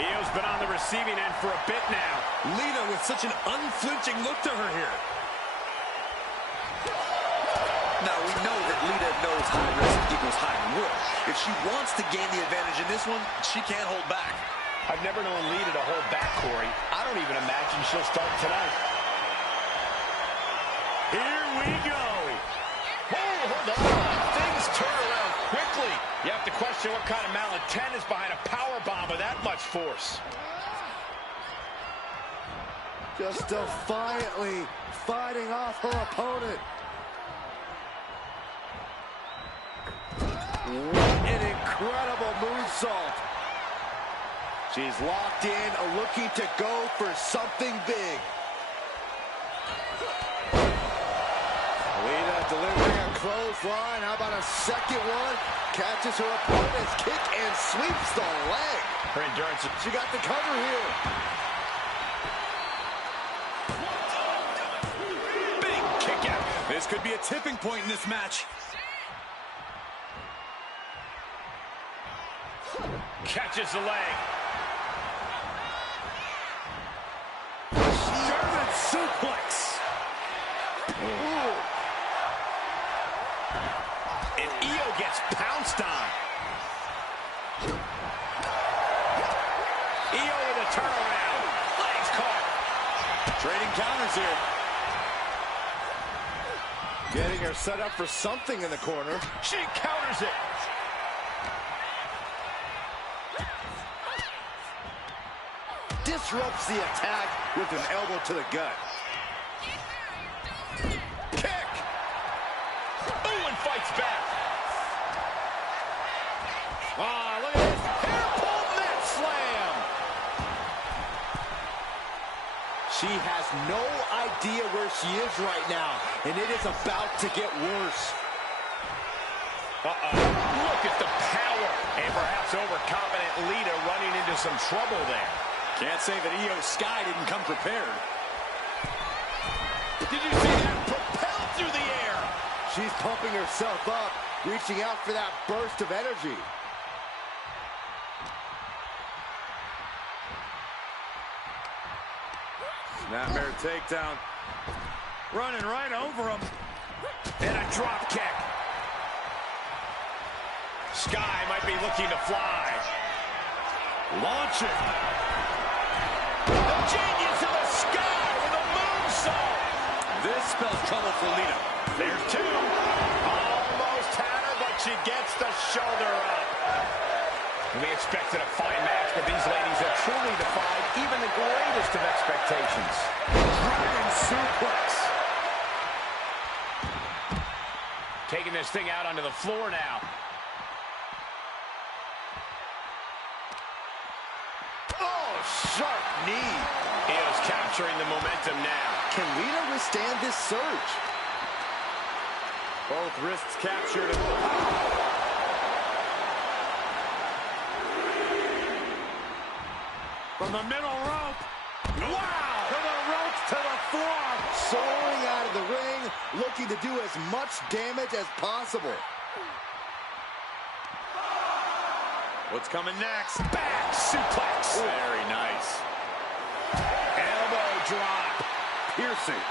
Io's been on the receiving end for a bit now. Lita with such an unflinching look to her here. Now, we know that Lita knows high risk equals high reward. If she wants to gain the advantage in this one, she can't hold back. I've never known Lita to hold back, Corey. I don't even imagine she'll start tonight. Here we go. Oh, hold on. Things turn around quickly. You have to question what kind of malintent is behind a powerbomb with that much force. Just defiantly fighting off her opponent. What an incredible moonsault. She's locked in, looking to go for something big. Lita delivering a clothesline. How about a second one? Catches her opponent's kick and sweeps the leg. Her endurance. She got the cover here. Big kick out. This could be a tipping point in this match. Catches the leg. German suplex. Ooh. And Io gets pounced on. Io with a turnaround. Legs caught. Trading counters here. Getting her set up for something in the corner. She counters it. Disrupts the attack with an elbow to the gut. Kick. Ooh, and fights back. Ah, look at this. Hair pull net slam. She has no idea where she is right now, and it is about to get worse. Uh-oh. Look at the power. And perhaps overconfident Lita running into some trouble there. Can't say that Io Sky didn't come prepared. Did you see that? Propelled through the air. She's pumping herself up, reaching out for that burst of energy. Snapmare takedown. Running right over him. And a drop kick. Sky might be looking to fly. Launching. The genius of the Sky with a moonsault. This spells trouble for Lita. There's two. Almost had her, but she gets the shoulder up. We expected a fine match, but these ladies have truly defied even the greatest of expectations. Dragon suplex. Taking this thing out onto the floor now. Oh, sharp knee. Io's capturing the momentum now. Can Lita withstand this surge? Both wrists captured. From the middle rope. Wow! To the ropes, to the floor. Soaring out of the ring, looking to do as much damage as possible. What's coming next? Back suplex. Very nice. Elbow drop. Piercing.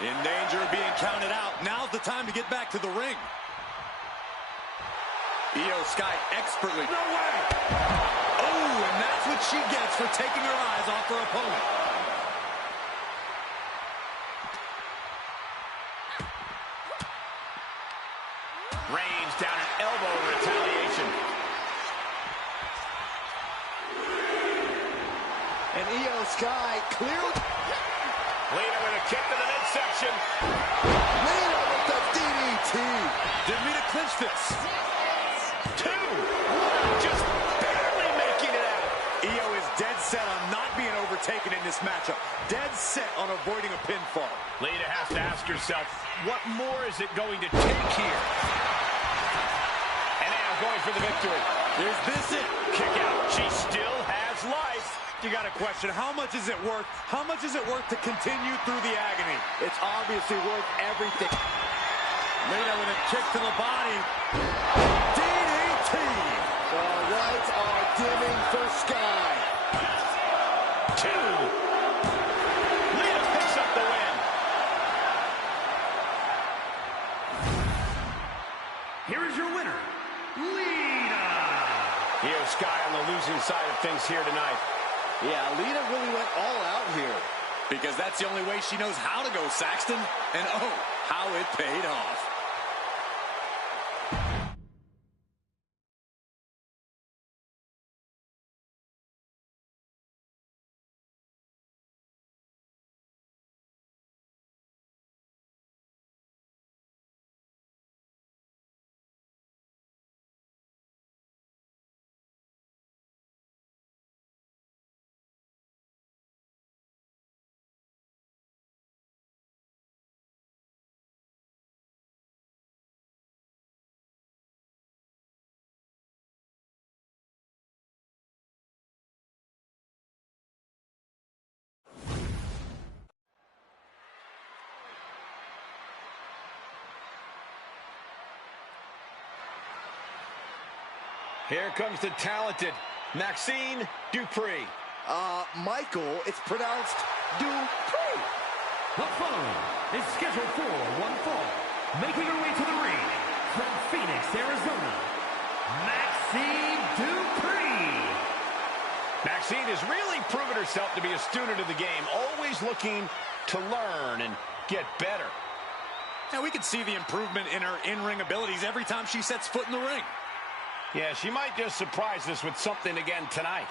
In danger of being counted out. Now's the time to get back to the ring. Io Sky expertly. No way. Oh, and that's what she gets for taking her eyes off her opponent. Range down an elbow in retaliation. And Io Sky clearly... Lita with a kick to the midsection. Lita with the DDT. Didn't mean to clinch this. 2. Just barely making it out. Io is dead set on not being overtaken in this matchup. Dead set on avoiding a pinfall. Lita has to ask herself, what more is it going to take here? And now going for the victory. Is this it? Kick out. She still has life. You got to question, how much is it worth? How much is it worth to continue through the agony? It's obviously worth everything. Lita with a kick to the body. DDT! The lights are dimming for Sky. 2. Lita picks up the win. Here is your winner, Lita. Io Sky on the losing side of things here tonight. Yeah, Lita really went all out here. Because that's the only way she knows how to go, Saxton. And oh, how it paid off. Here comes the talented Maxine Dupree. Michael, it's pronounced Dupree. The following is scheduled for one fall. Making her way to the ring from Phoenix, Arizona, Maxine Dupree. Maxine has really proven herself to be a student of the game, always looking to learn and get better. Now we can see the improvement in her in-ring abilities every time she sets foot in the ring. Yeah, she might just surprise us with something again tonight.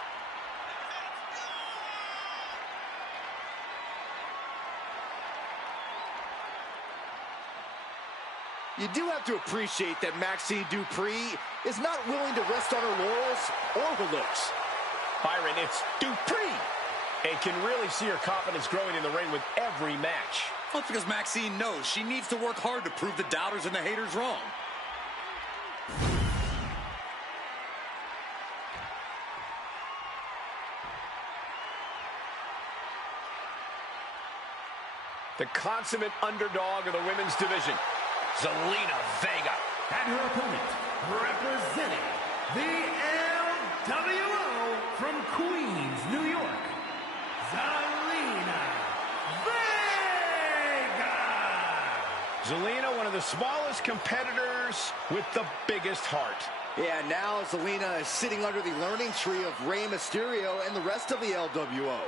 You do have to appreciate that Maxine Dupree is not willing to rest on her laurels or her looks. Byron, it's Dupree. And can really see her confidence growing in the ring with every match. Well, that's because Maxine knows she needs to work hard to prove the doubters and the haters wrong. The consummate underdog of the women's division, Zelina Vega. And her opponent, representing the LWO from Queens, New York, Zelina Vega. Zelina, one of the smallest competitors with the biggest heart. Yeah, now Zelina is sitting under the learning tree of Rey Mysterio and the rest of the LWO.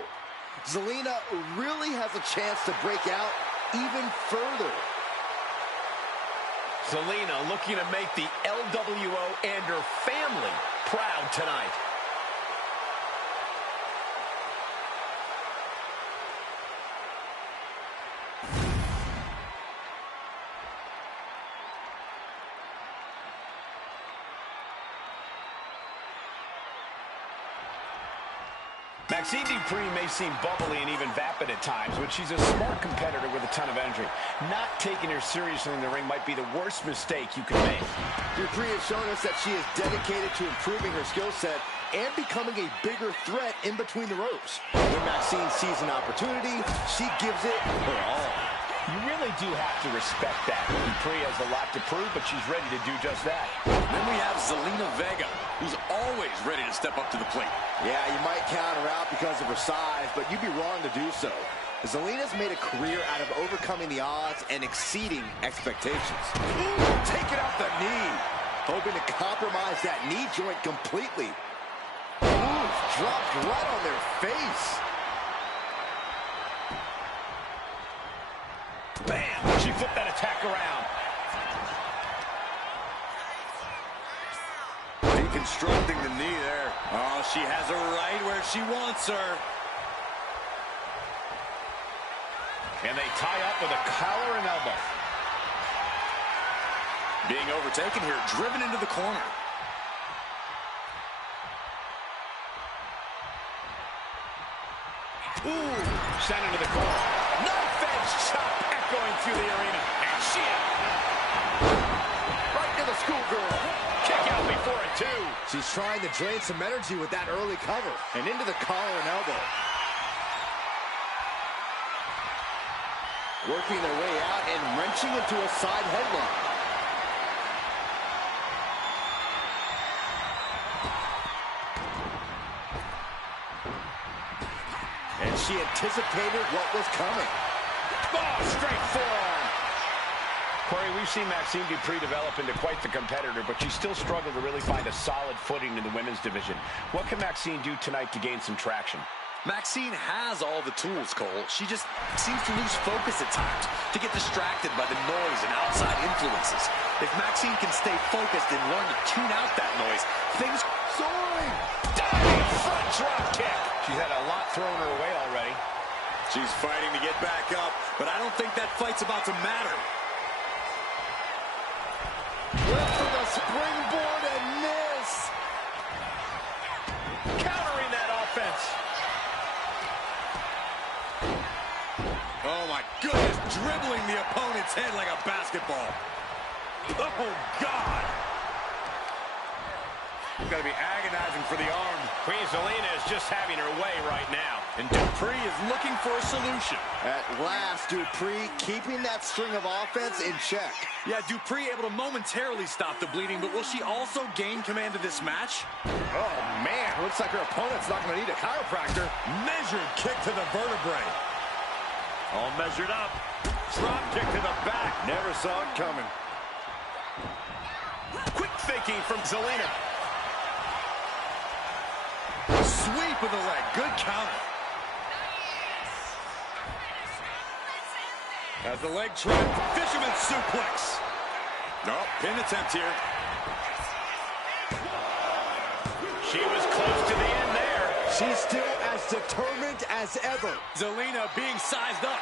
Zelina really has a chance to break out even further. Zelina looking to make the LWO and her family proud tonight. Maxine Dupree may seem bubbly and even vapid at times, but she's a smart competitor with a ton of energy. Not taking her seriously in the ring might be the worst mistake you can make. Dupree has shown us that she is dedicated to improving her skill set and becoming a bigger threat in between the ropes. When Maxine sees an opportunity, she gives it her all. You really do have to respect that. Dupree has a lot to prove, but she's ready to do just that. Then we have Zelina Vega, who's always ready to step up to the plate. Yeah, you might count her out because of her size, but you'd be wrong to do so. Zelina's made a career out of overcoming the odds and exceeding expectations. Ooh, taking out the knee. Hoping to compromise that knee joint completely. Ooh, dropped right on their face. Bam! She flipped that attack around. Deconstructing the knee there. Oh, she has her right where she wants her. And they tie up with a collar and elbow. Being overtaken here, driven into the corner. Ooh, sent into the corner. Knife-edge chop echoing through the arena. And she right to the schoolgirl. Kick out before it, too. She's trying to drain some energy with that early cover. And into the collar and elbow. Working their way out and wrenching into a side headlock. And she anticipated what was coming. Oh, straight forearm. Corey, we've seen Maxine Dupree develop into quite the competitor, but she still struggled to really find a solid footing in the women's division. What can Maxine do tonight to gain some traction? Maxine has all the tools, Cole. She just seems to lose focus at times, to get distracted by the noise and outside influences. If Maxine can stay focused and learn to tune out that noise, things soaring. Diving front drop kick. She's had a lot thrown her way already. She's fighting to get back up, but I don't think that fight's about to matter. Went for the springboard and miss. Countering that offense. Oh, my goodness, dribbling the opponent's head like a basketball. Oh, God. It's got to be agonizing for the arm. Queen Zelina is just having her way right now. And Dupree is looking for a solution. At last, Dupree keeping that string of offense in check. Yeah, Dupree able to momentarily stop the bleeding, but will she also gain command of this match? Oh, man, looks like her opponent's not going to need a chiropractor. Measured kick to the vertebrae. All measured up. Drop kick to the back. Never saw it coming. Quick thinking from Zelina. Sweep of the leg. Good counter. As the leg trap, fisherman suplex. Oh, pin attempt here. She was close to the end there. She's still as determined as ever. Zelina being sized up.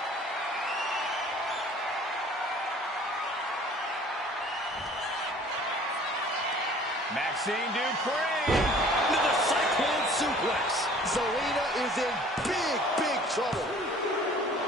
Maxine Dupree. Into the cyclone suplex. Zelina is in big, big trouble.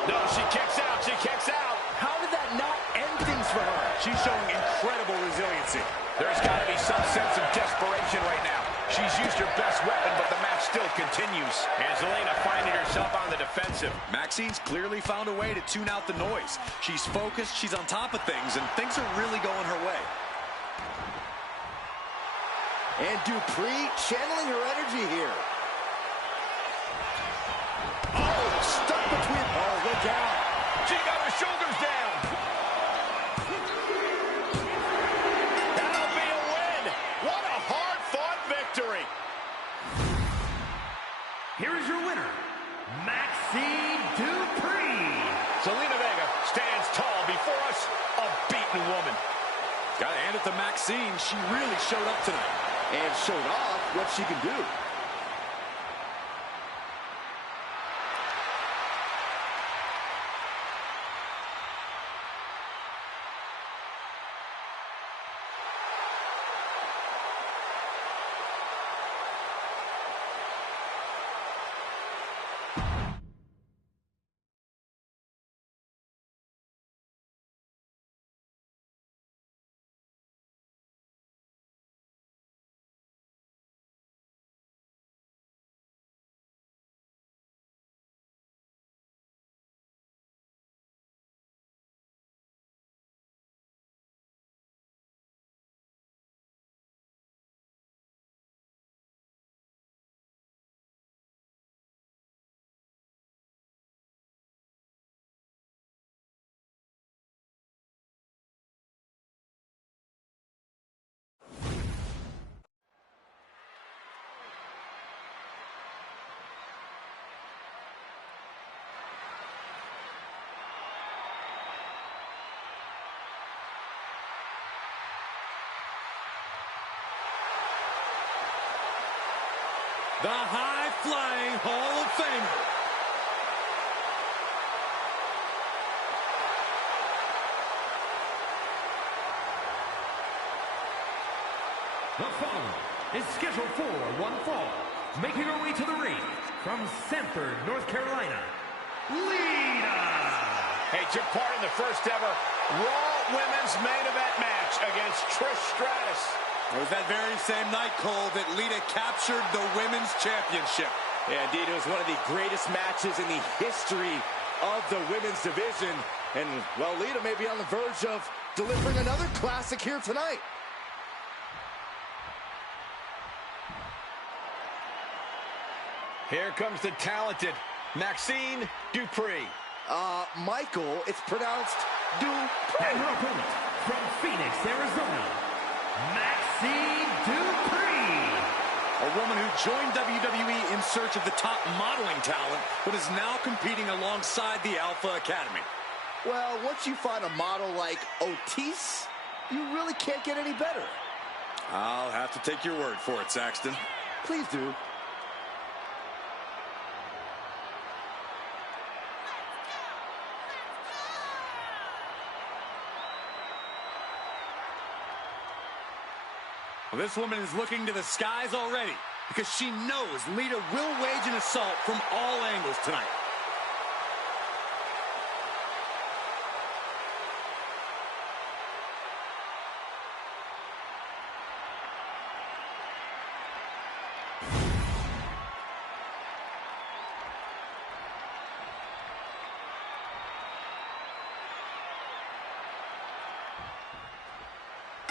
No, she kicks out. She kicks out. How did that not end things for her? She's showing incredible resiliency. There's got to be some sense of desperation right now. She's used her best weapon, but the match still continues. And Zelina finding herself on the defensive. Maxine's clearly found a way to tune out the noise. She's focused, she's on top of things, and things are really going her way. And Dupree channeling her energy here. Oh, stuck between. Oh, look out. She got her shoulders down. That'll be a win. What a hard-fought victory. Here is your winner, Maxine Dupree. Zelina Vega stands tall before us, a beaten woman. Gotta hand it to Maxine. She really showed up tonight. And showed off what she can do. The high-flying Hall of Famer. is scheduled for one fall. Making her way to the ring from Sanford, North Carolina, Lita! Hey, took part in the first ever Raw Women's Main Event match against Trish Stratus. It was that very same night, Cole, that Lita captured the Women's Championship. Yeah, indeed, it was one of the greatest matches in the history of the women's division. And, well, Lita may be on the verge of delivering another classic here tonight. Here comes the talented Maxine Dupree. Michael, it's pronounced Dupree. And her opponent from Phoenix, Arizona, Maxine Dupree. A woman who joined WWE in search of the top modeling talent, but is now competing alongside the Alpha Academy. Well, once you find a model like Otis, you really can't get any better. I'll have to take your word for it, Saxton. Please do. Well, this woman is looking to the skies already because she knows Lita will wage an assault from all angles tonight.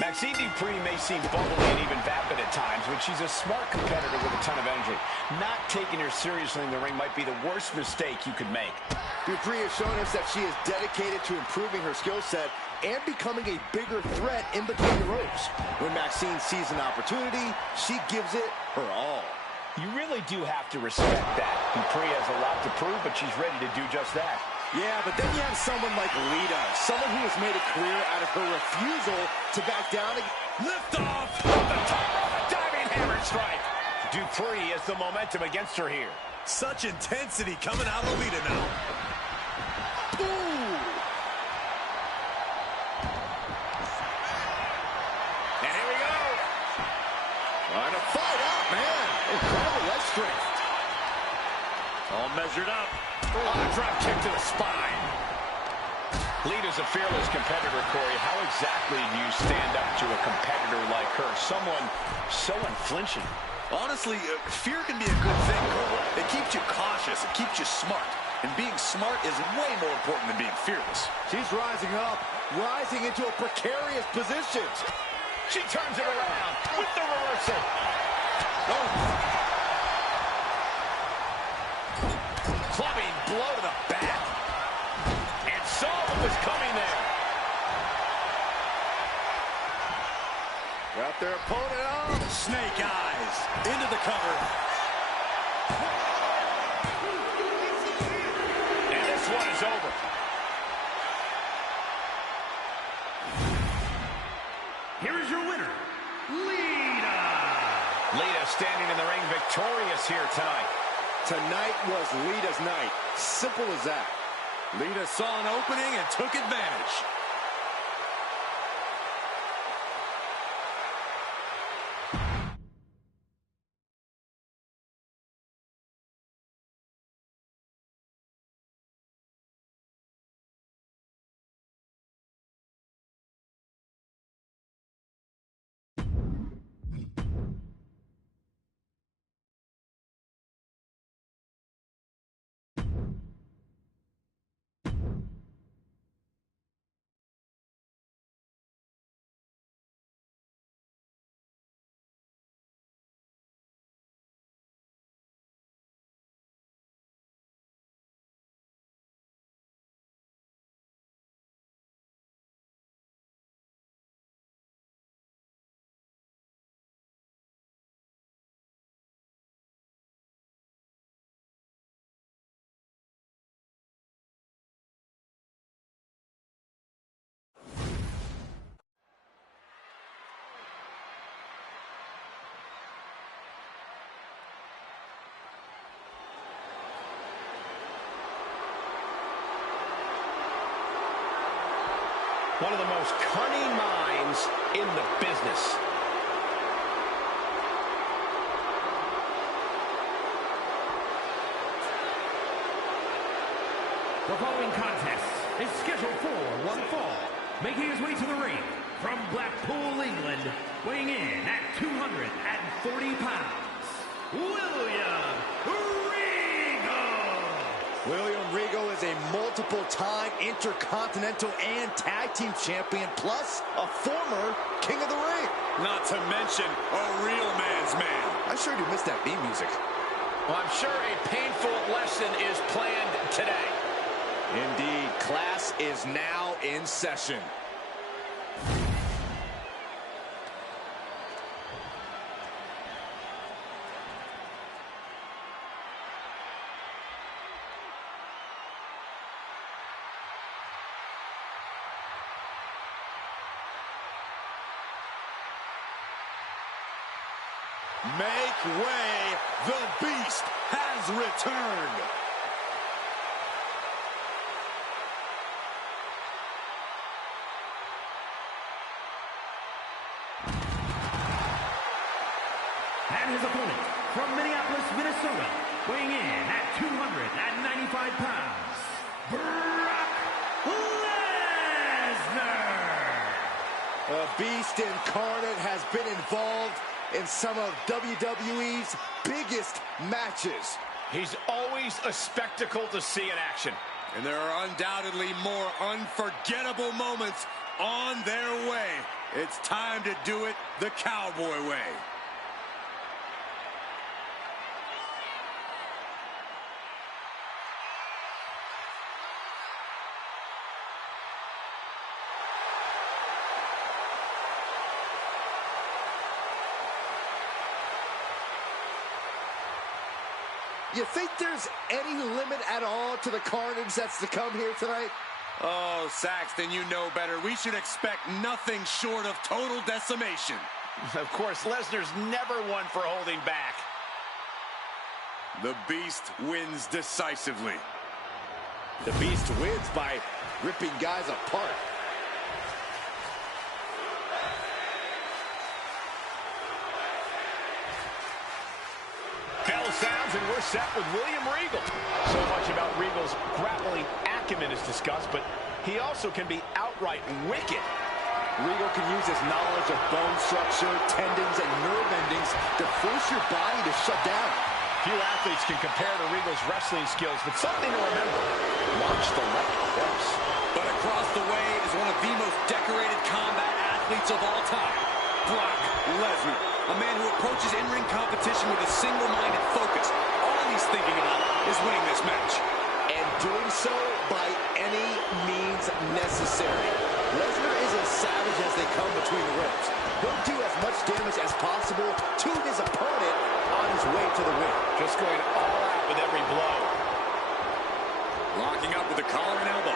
Maxine Dupree may seem bubbly and even vapid at times, but she's a smart competitor with a ton of energy. Not taking her seriously in the ring might be the worst mistake you could make. Dupree has shown us that she is dedicated to improving her skill set and becoming a bigger threat in between the ropes. When Maxine sees an opportunity, she gives it her all. You really do have to respect that. Dupree has a lot to prove, but she's ready to do just that. Yeah, but then you have someone like Lita, someone who has made a career out of her refusal to back down. Lift off! Off the top rope, a diving hammer strike. Dupree has the momentum against her here. Such intensity coming out of Lita now. Ooh! And here we go. Trying to fight out, man. Incredible leg strength. All measured up. Oh, drop kick to the spine. Lita's a fearless competitor, Corey. How exactly do you stand up to a competitor like her? Someone so unflinching. Honestly, fear can be a good thing, Cole. It keeps you cautious. It keeps you smart. And being smart is way more important than being fearless. She's rising up, rising into a precarious position. She turns it around with the reversal. Oh. Clubbing blow to the back. And saw what was coming there. Got their opponent up. Snake eyes into the cover. And this one is over. Here is your winner, Lita! Lita standing in the ring victorious here tonight. Tonight was Lita's night. Simple as that. Lita saw an opening and took advantage. One of the most cunning minds in the business. The following contest is scheduled for one fall. Making his way to the ring from Blackpool, England, weighing in at 240 pounds, William Regal! William Regal is a multiple-time Intercontinental and Tag Team Champion, plus a former King of the Ring. Not to mention a real man's man. I'm sure you missed that theme music. Well, I'm sure a painful lesson is planned today. Indeed, class is now in session. Make way, the Beast has returned. And his opponent from Minneapolis, Minnesota, weighing in at 295 pounds, Brock Lesnar! The Beast Incarnate has been involved in some of WWE's biggest matches. He's always a spectacle to see in action. And there are undoubtedly more unforgettable moments on their way. It's time to do it the Cowboy way. You think there's any limit at all to the carnage that's to come here tonight? Oh, Saxton, you know better. We should expect nothing short of total decimation. Of course, Lesnar's never one for holding back. The Beast wins decisively. The Beast wins by ripping guys apart. Bell sounds and we're set with William Regal. So much about Regal's grappling acumen is discussed, but he also can be outright wicked. Regal can use his knowledge of bone structure, tendons, and nerve endings to force your body to shut down. Few athletes can compare to Regal's wrestling skills, but something to remember. Watch the left cross. But across the way is one of the most decorated combat athletes of all time, Brock Lesnar. A man who approaches in-ring competition with a single-minded focus. All he's thinking about is winning this match. And doing so by any means necessary. Lesnar is as savage as they come between the ropes. He'll do as much damage as possible to his opponent on his way to the win. Just going all out with every blow. Locking up with the collar and elbow.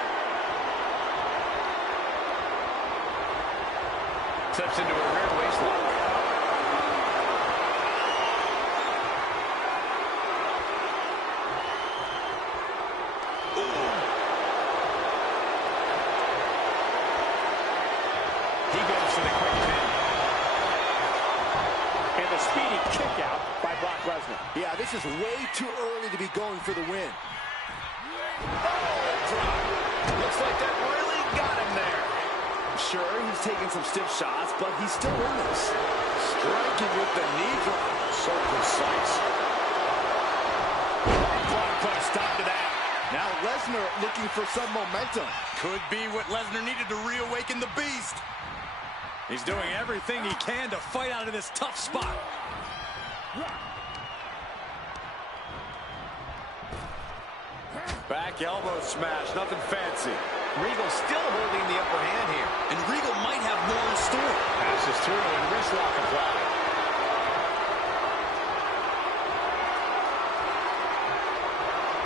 Slips into a rear waist lock. Yeah, this is way too early to be going for the win. Oh, drop. Looks like that really got him there. Sure, he's taking some stiff shots, but he's still in this. Striking with the knee drop. So precise. Block put a stop to that. Now Lesnar looking for some momentum. Could be what Lesnar needed to reawaken the Beast. He's doing everything he can to fight out of this tough spot. Back elbow smash, nothing fancy. Regal still holding the upper hand here. And Regal might have more in store. Passes through and wrist lock applied.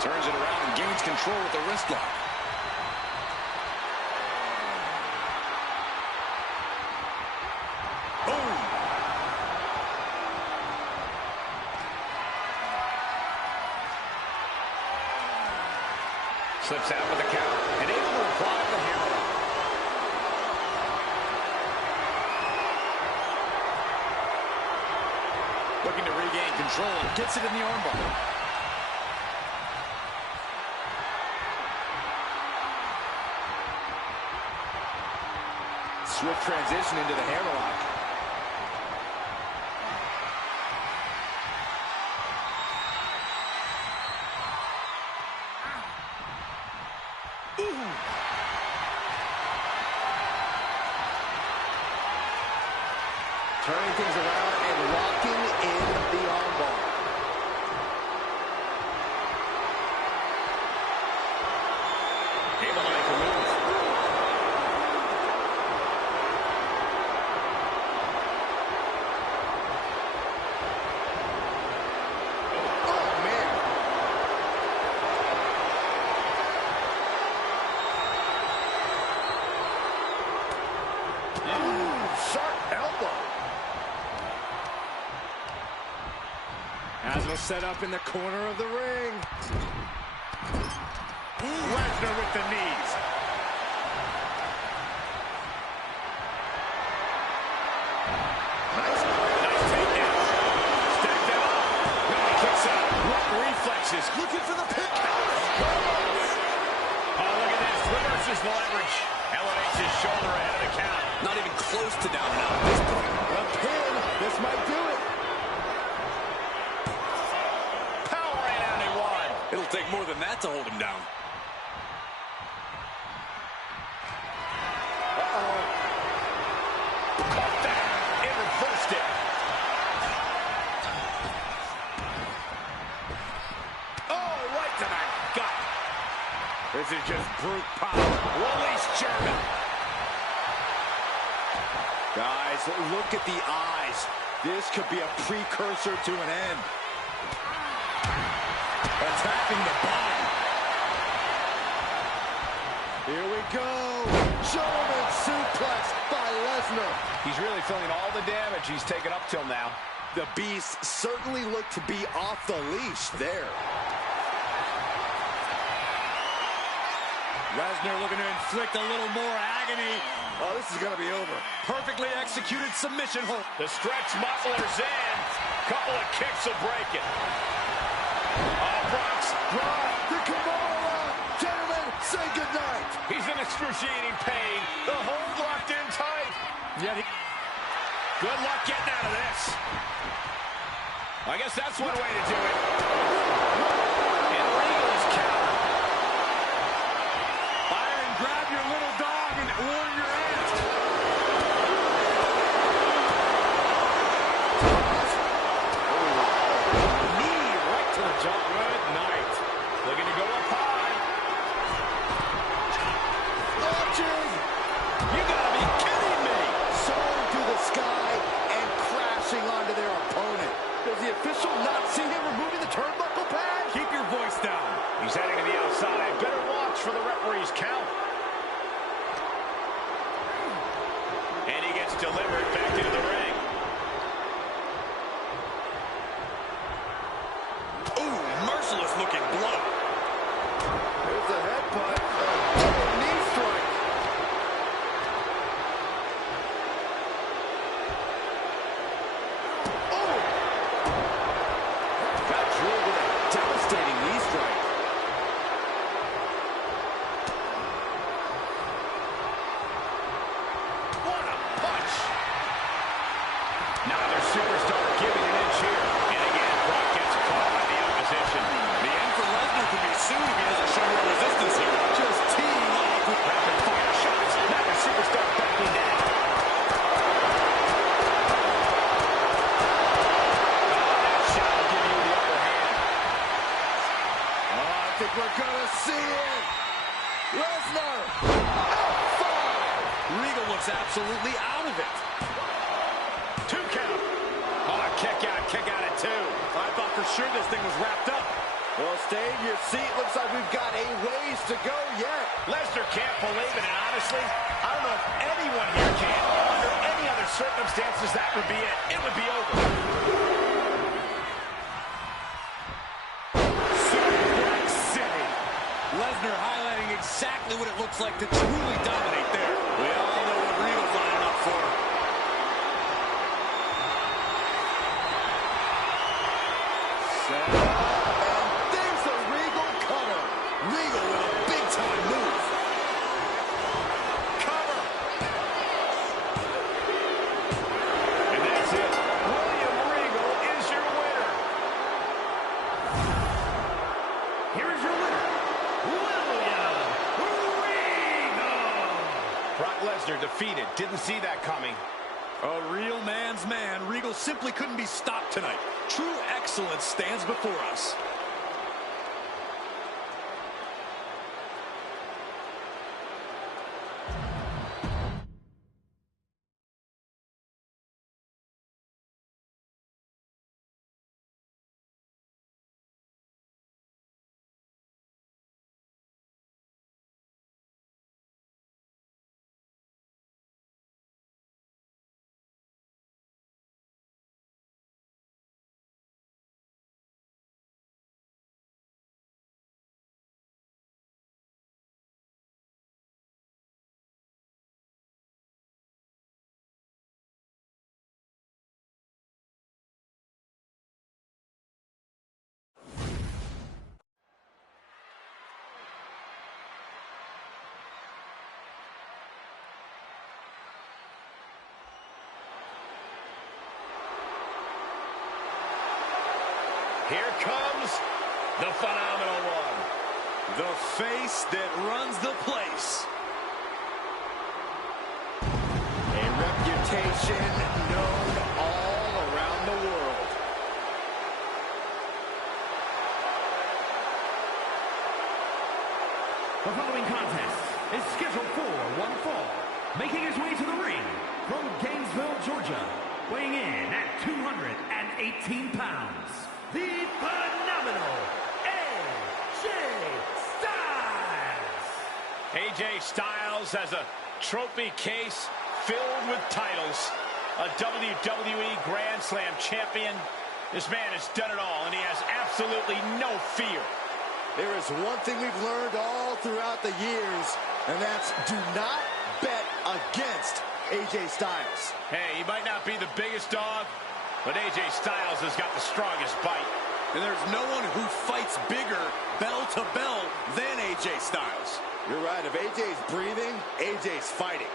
Turns it around and gains control with the wrist lock. Boom! Slips out with the count and able to apply the hammer. Looking to regain control. Gets it in the armbar. Swift transition into the hammerlock. Turning things around and locking in the armbar. Able to make a move. Oh, man. Ooh, sharp elbow. As will set up in the corner of the ring. Lesnar with the knees. Nice. Nice takedown. Stacked them up. Now he kicks out. What reflexes. Looking for the pick. Oh, look at this. Reverses the leverage. Elevates his shoulder ahead of the count. Not even close to down and out at this point. A pin. This might do it. Power in out and one. It'll take more than that to hold him down. Caught that. It reversed it. Oh, right to the gut. This is just brute power. Release German. Guys, look at the eyes. This could be a precursor to an end. Attacking the body. Here we go. German suplex by Lesnar. He's really feeling all the damage he's taken up till now. The Beast certainly looked to be off the leash there. Lesnar looking to inflict a little more agony. Oh, this is going to be over. Perfectly executed submission hold. The stretch muffler's in. Couple of kicks will break it. Oh, Brock's Brock, the Kimura. Gentlemen, say goodnight. He's in excruciating pain. The hold locked in tight. Yet good luck getting out of this. I guess that's one way to do it. And Regal's counter. Byron, grab your little dog and warn your aunt. Knee right to the jaw. Good night. Looking to go up high. Launching. You gotta be kidding me. Soaring through the sky and crashing onto their opponent. Does the official not see him removing the turnbuckle pad? Keep your voice down. He's heading to the outside. Better watch for the referee's count. And he gets delivered back into the ring. Ooh, merciless looking blow. There's a headbutt. Double knee strike. Oh! Got drilled with a devastating knee strike. What a punch. Now their superstar giving an inch here. And again, Brock gets caught by the opposition. The end for Lesnar could be soon if he doesn't show more resistance here. Just teeing off with Rapid fire shots. Now the superstar backing down. That shot will give you the upper hand. Oh, I think we're gonna see it. Lesnar. Regal looks absolutely out of it. 2 count. Oh, kick out at 2. I thought for sure this thing was wrapped up. Well, stay in your seat. Looks like we've got a ways to go yet. Lesnar can't believe it, and honestly, I don't know if anyone here can. Under any other circumstances, that would be it. It would be over. Suplex City. Lesnar highlighting exactly what it looks like to truly dominate there. We all know what Regal's lining up for. Set up, and there's the Regal cutter. Regal with a big-time move. Cover. here is your winner, William Regal. Brock Lesnar defeated. Didn't see that coming. A real man's man. Regal simply couldn't be stopped tonight. True excellence stands before us. Here comes the phenomenal one. The face that runs the place. A reputation known all around the world. The following contest is scheduled for one fall. Making his way to the ring from Gainesville, Georgia, weighing in at 218 pounds, the phenomenal AJ Styles. AJ Styles has a trophy case filled with titles. A WWE Grand Slam champion. This man has done it all, and he has absolutely no fear. There is one thing we've learned all throughout the years, and that's do not bet against AJ Styles. Hey, he might not be the biggest dog, but AJ Styles has got the strongest bite. And there's no one who fights bigger, bell to bell, than AJ Styles. You're right. If AJ's breathing, AJ's fighting.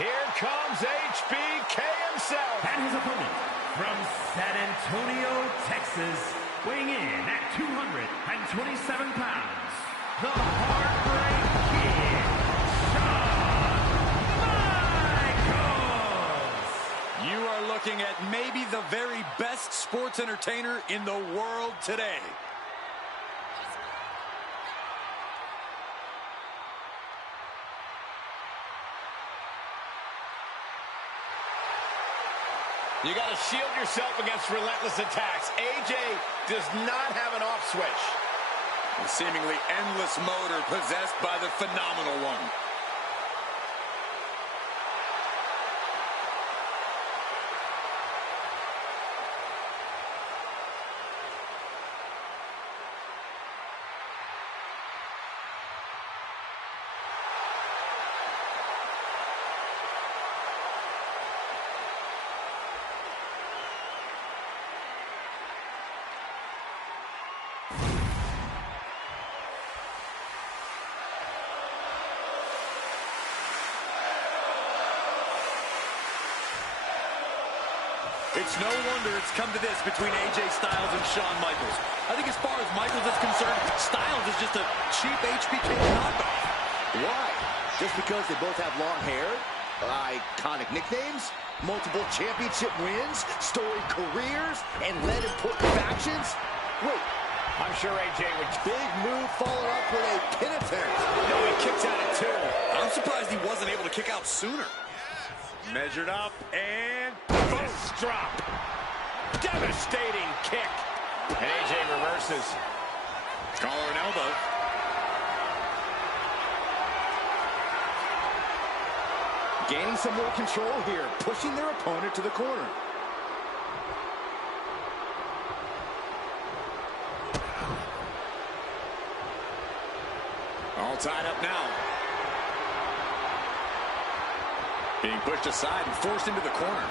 Here comes HBK himself. And his opponent from San Antonio, Texas, weighing in at 227 pounds, the Heartbreak Kid, Shawn Michaels. You are looking at maybe the very best sports entertainer in the world today. You got to shield yourself against relentless attacks. AJ does not have an off switch. A seemingly endless motor possessed by the phenomenal one. It's no wonder it's come to this between AJ Styles and Shawn Michaels. I think as far as Michaels is concerned, Styles is just a cheap HBK knockoff. Why? Just because they both have long hair, iconic nicknames, multiple championship wins, storied careers, and led important factions? Wait, I'm sure AJ would... big move followed up with a pin attempt. No, he kicks out at two. I'm surprised he wasn't able to kick out sooner. Measured up and post drop. Devastating kick. And AJ reverses. Collar and elbow. Gaining some more control here, pushing their opponent to the corner. All tied up now. Being pushed aside and forced into the corner.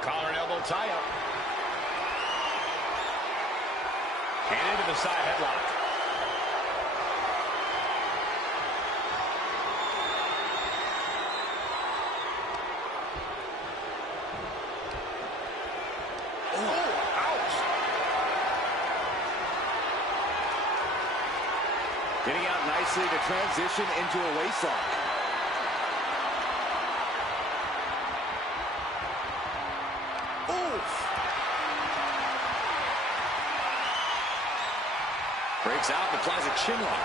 Collar and elbow tie-up. And into the side headlock. Getting out nicely to transition into a waistlock. Oof! Breaks out and applies a chin lock.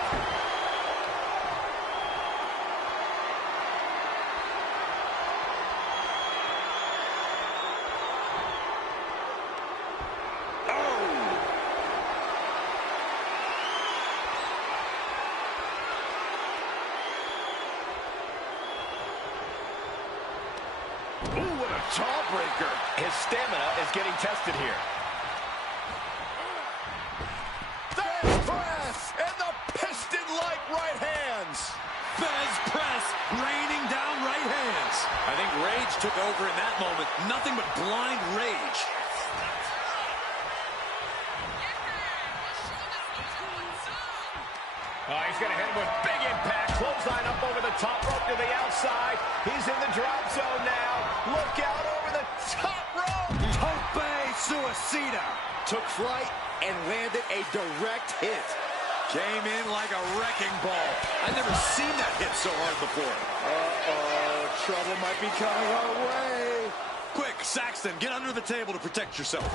Ooh, what a jawbreaker. His stamina is getting tested here. Fez press and the piston-like right hands. Fez press, raining down right hands. I think rage took over in that moment. Nothing but blind rage. He's going to hit him with big impact. Clothesline up over the top rope to the outside. He's in the drop zone now. Look out over the top rope. Tope Suicida took flight and landed a direct hit. Came in like a wrecking ball. I've never seen that hit so hard before. Uh-oh, trouble might be coming our way. Quick, Saxton, get under the table to protect yourself.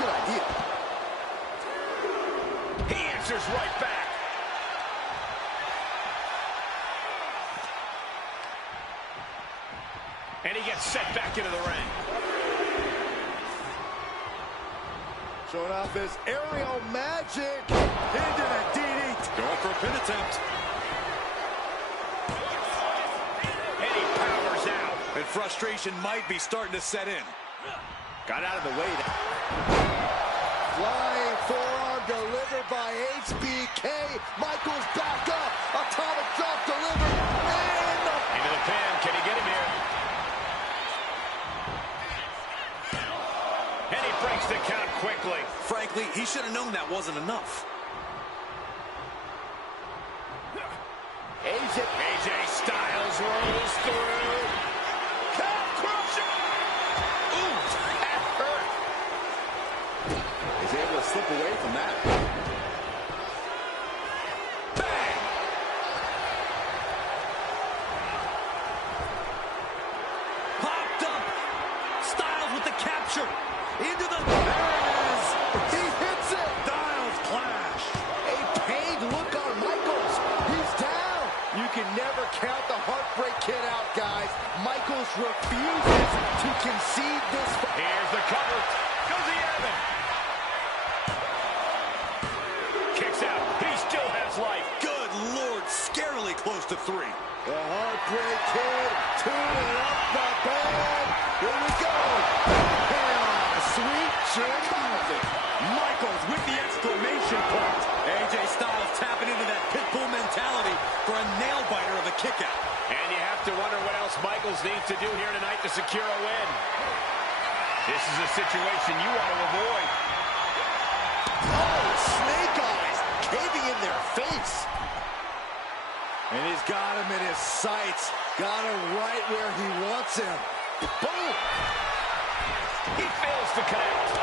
Good idea. He answers right back. And he gets set back into the ring. Showing off his aerial magic. Into the DDT. Going for a pin attempt. And he powers out. And frustration might be starting to set in. Got out of the way. Flying forearm delivered by HBK. Michaels back up. Atomic drop delivered. Into the pin. Can he get him here? And he breaks the count quickly. Frankly, he should have known that wasn't enough. AJ Styles rolls through. Calf crusher. Ooh, that hurt. He's able to slip away from that. Bang! Popped up. Styles with the capture. Into the... There it is. He hits it. Styles clash. A pained look on Michaels. He's down. You can never count the Heartbreak Kid out, guys. Michaels refuses to concede this. Here's the cover. Goes the Evan. Kicks out. He still has life. Good Lord, scarily close to 3. The Heartbreak Kid tuning up the band. Here we go. Sweet chin music. Michaels with the exclamation point. AJ Styles tapping into that pitbull mentality for a nail-biter of a kick-out. And you have to wonder what else Michaels needs to do here tonight to secure a win. This is a situation you want to avoid. Oh, snake eyes caving in their face. And he's got him in his sights. Got him right where he wants him. Boom! He fails to connect.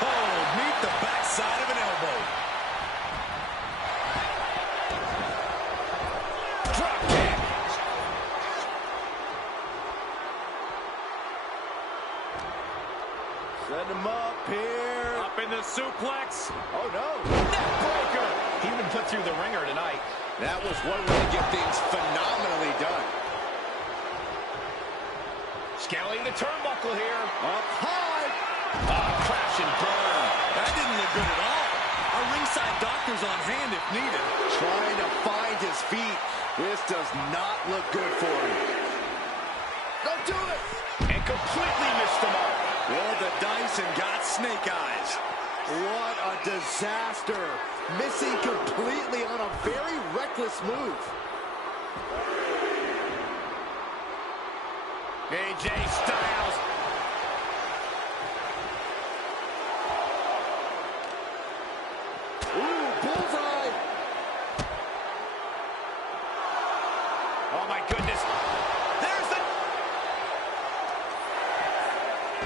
Oh, meet the backside of an elbow. Drop kick. Set him up here. Up in the suplex. Oh, no. Neckbreaker. He even put through the ringer tonight. That was one way to get things phenomenally done. Scaling the turnbuckle here. Up high. Crash and burn. That didn't look good at all. Our ringside doctor's on hand if needed. Trying to find his feet. This does not look good for him. Don't do it. And completely missed the mark. Rolled the dice and got snake eyes. What a disaster. Missing completely on a very reckless move. AJ Styles.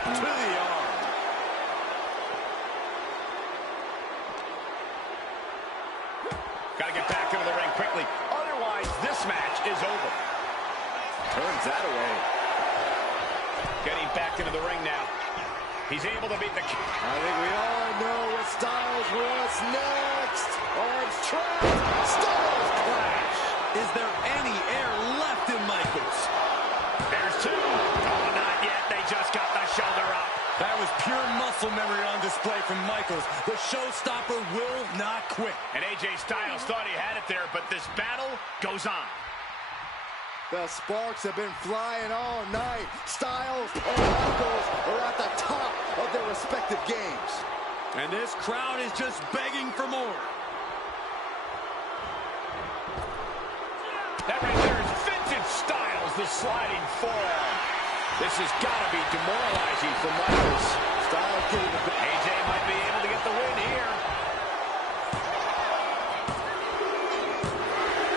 to the arm. Gotta get back into the ring quickly. Otherwise, this match is over. Turns that away. Getting back into the ring now. He's able to beat the... I think we all know what Styles wants next. Arms trapped. Styles clash. Is there any air left in Michaels? There's two. Oh, not yet. They just got the shoulder up. That was pure muscle memory on display from Michaels. The showstopper will not quit. And AJ Styles thought he had it there, but this battle goes on. The sparks have been flying all night. Styles and Michaels are at the top of their respective games. And this crowd is just begging for more. That right there is vintage Styles, the sliding forearm. This has got to be demoralizing for Michaels. Styles getting the... AJ might be able to get the win here.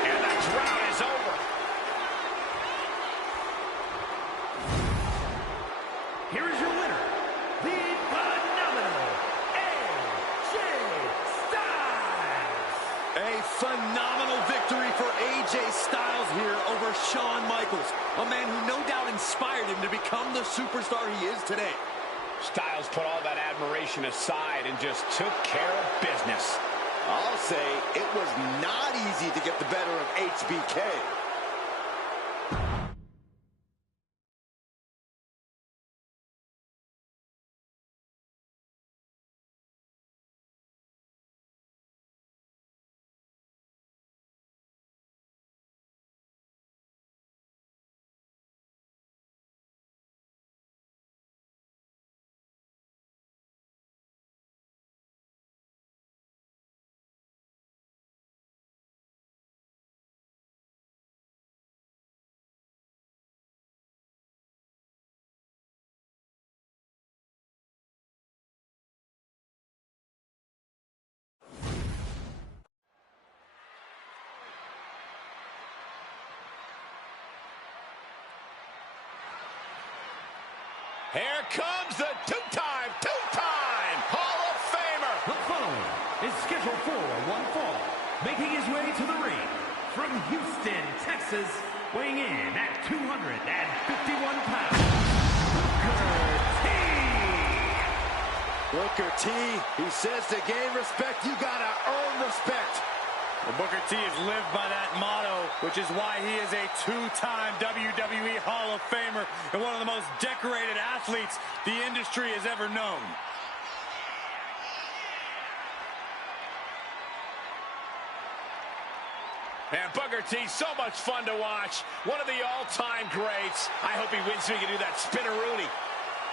And the drought is over. Here is your winner, the phenomenal AJ Styles. A phenomenal victory for AJ Styles here over Shawn Michaels, a man who no doubt inspired him to become the superstar he is today. Styles put all that admiration aside and just took care of business. I'll say it was not easy to get the better of HBK. Here comes the two-time Hall of Famer. The following is scheduled for one fall, making his way to the ring from Houston, Texas, weighing in at 251 pounds, Booker T, he says to gain respect, you gotta earn respect. Well, Booker T has lived by that motto, which is why he is a two-time WWE Hall of Famer and one of the most decorated athletes the industry has ever known. And Booker T, so much fun to watch. One of the all-time greats. I hope he wins so he can do that spinneroonie.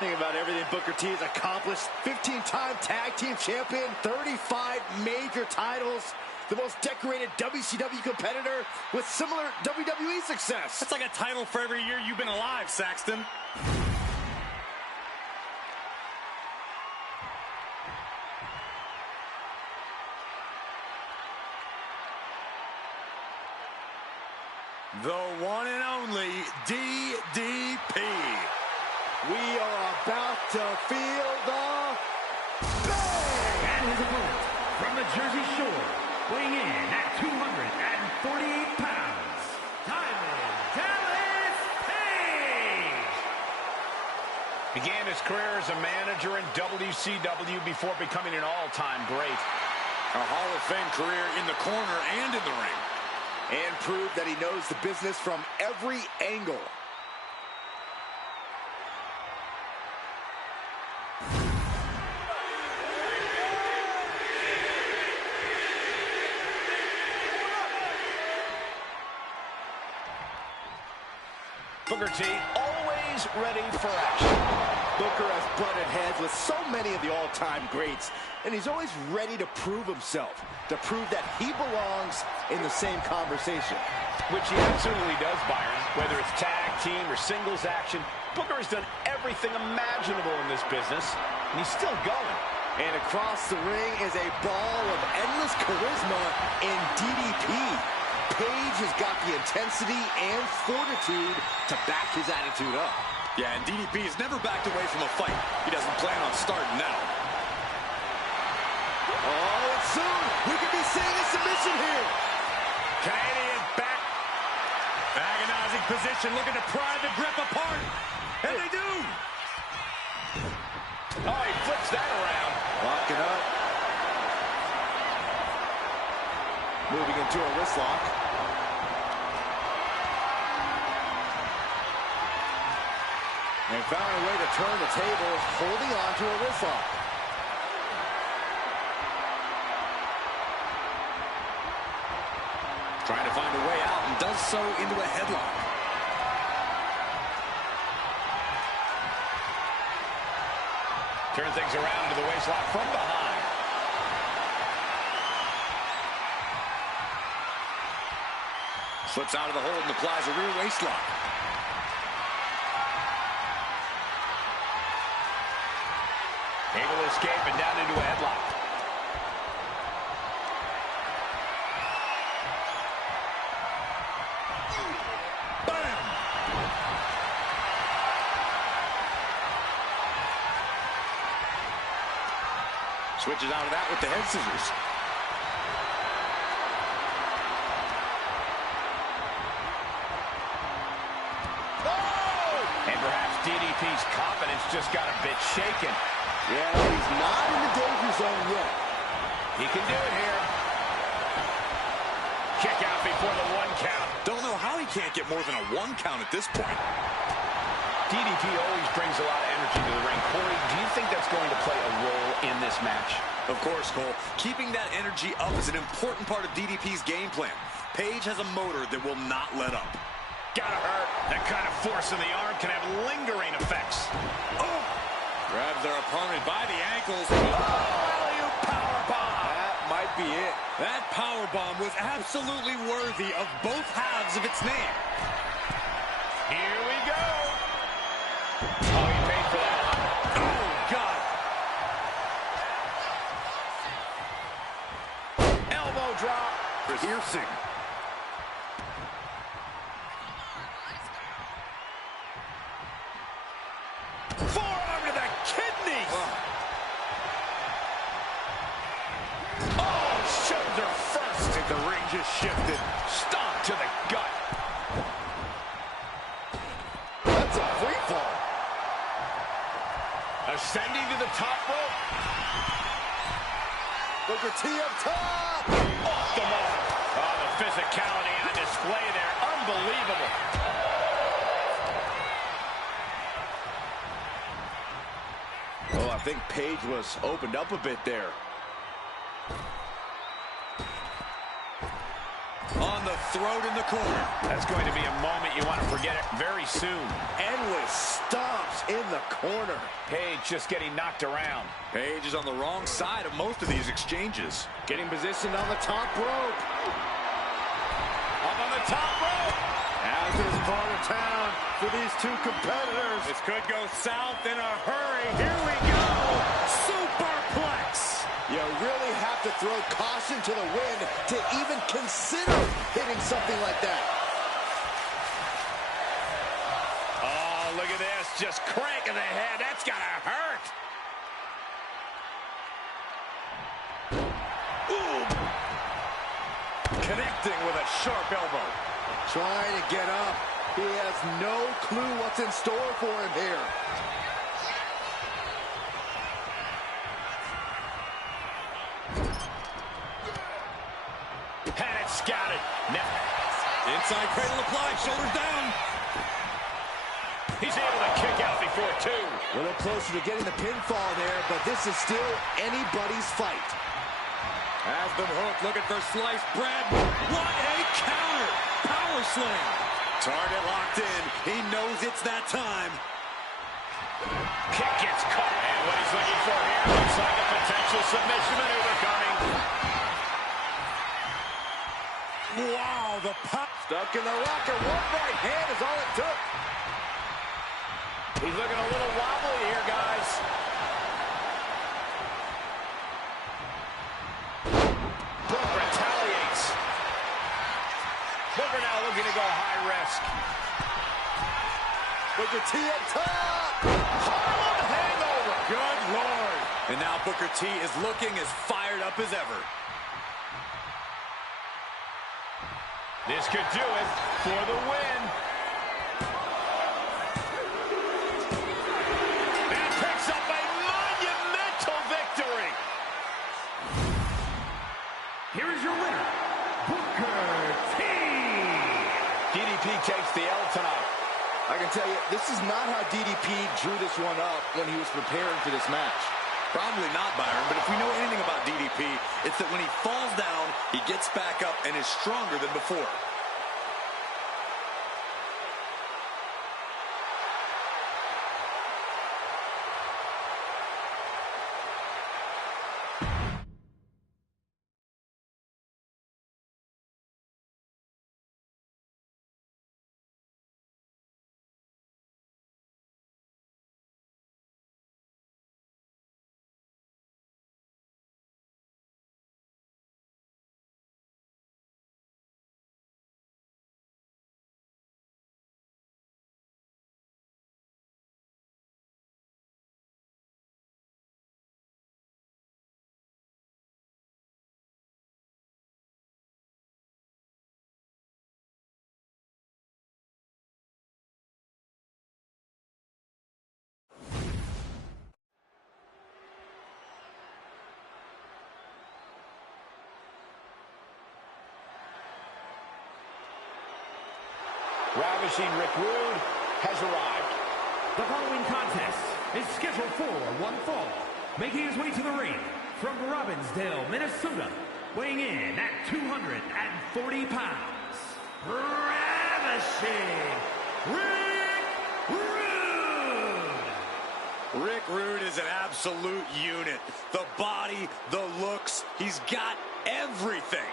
Think about everything Booker T has accomplished. 15-time tag team champion, 35 major titles, the most decorated WCW competitor with similar WWE success. That's like a title for every year you've been alive, Saxton. The one and only DDP. We are about to feel the bang! And his opponent from the Jersey Shore, weighing in at 248 pounds, Diamond Dallas Page! Began his career as a manager in WCW before becoming an all-time great. A Hall of Fame career in the corner and in the ring. And proved that he knows the business from every angle. Booker T, always ready for action. Booker has butted heads with so many of the all-time greats, and he's always ready to prove himself, to prove that he belongs in the same conversation. Which he absolutely does, Byron. Whether it's tag team or singles action, Booker has done everything imaginable in this business, and he's still going. And across the ring is a ball of endless charisma in DDP. Page has got the intensity and fortitude to back his attitude up. Yeah, and DDP has never backed away from a fight. He doesn't plan on starting now. Oh, and soon we could be seeing a submission here. Canadian back. Agonizing position, looking to pry the grip apart. And they do. Oh, he flips that around. Locking up. Moving into a wrist lock. And found a way to turn the tables, holding on to a wrist lock. Trying to find a way out and does so into a headlock. Turn things around into the waistlock from behind. Slips out of the hold and applies a rear waistlock. Able to escape and down into a headlock. Bam! Switches out of that with the head scissors. And perhaps DDP's confidence just got a bit shaken. Yeah, he's not in the danger zone yet. He can do it here. Kick out before the 1 count. Don't know how he can't get more than a 1 count at this point. DDP always brings a lot of energy to the ring. Corey, do you think that's going to play a role in this match? Of course, Cole. Keeping that energy up is an important part of DDP's game plan. Paige has a motor that will not let up. Gotta hurt. That kind of force in the arm can have lingering effects. Oh! Grabs their opponent by the ankles. Oh, alley-oop powerbomb. That might be it. That powerbomb was absolutely worthy of both halves of its name. Here we go. Oh, he paid for that. Oh, God. Elbow drop. Piercing. Forearm to the kidney. Oh, shoulder first. I think the ring just shifted. Stomp to the gut. That's a free fall. Ascending to the top rope. Booker T up top. Off the mark. Oh, the physicality on display there. Unbelievable. Oh, I think Paige was opened up a bit there. On the throat in the corner. That's going to be a moment you want to forget it very soon. Endless stomps in the corner. Paige just getting knocked around. Paige is on the wrong side of most of these exchanges. Getting positioned on the top rope. Up on the top rope. As is part of town for these two competitors. This could go south in a hurry. Here we go. Superplex. You really have to throw caution to the wind to even consider hitting something like that. Oh, look at this. Just cranking the head. That's got to hurt. Ooh. Connecting with a sharp elbow. Trying to get up. He has no clue what's in store for him here. Had it scouted. Inside cradle applied, shoulders down. He's able to kick out before 2. A little closer to getting the pinfall there, but this is still anybody's fight. Has them hooked, looking for sliced bread. What a counter! Power slam. Target locked in. He knows it's that time. Kick gets caught. And what he's looking for here looks like a potential submission maneuver coming. Wow, the pop. Stuck in the rocker. One right hand is all it took. He's looking a little wobbly here, guys. Booker retaliates. Booker now looking to go high risk. Booker T up top. Harlem hangover. Good Lord. And now Booker T is looking as fired up as ever. This could do it for the win. And picks up a monumental victory. Here is your winner, Booker T. DDP takes the L tonight. I can tell you, this is not how DDP drew this one up when he was preparing for this match. Probably not, Byron, but if we know anything about DDP, it's that when he falls down, he gets back up and is stronger than before. Ravishing Rick Rude has arrived. The following contest is scheduled for one fall. Making his way to the ring from Robbinsdale, Minnesota, weighing in at 240 pounds, Ravishing Rick Rude! Rick Rude is an absolute unit. The body, the looks, he's got everything.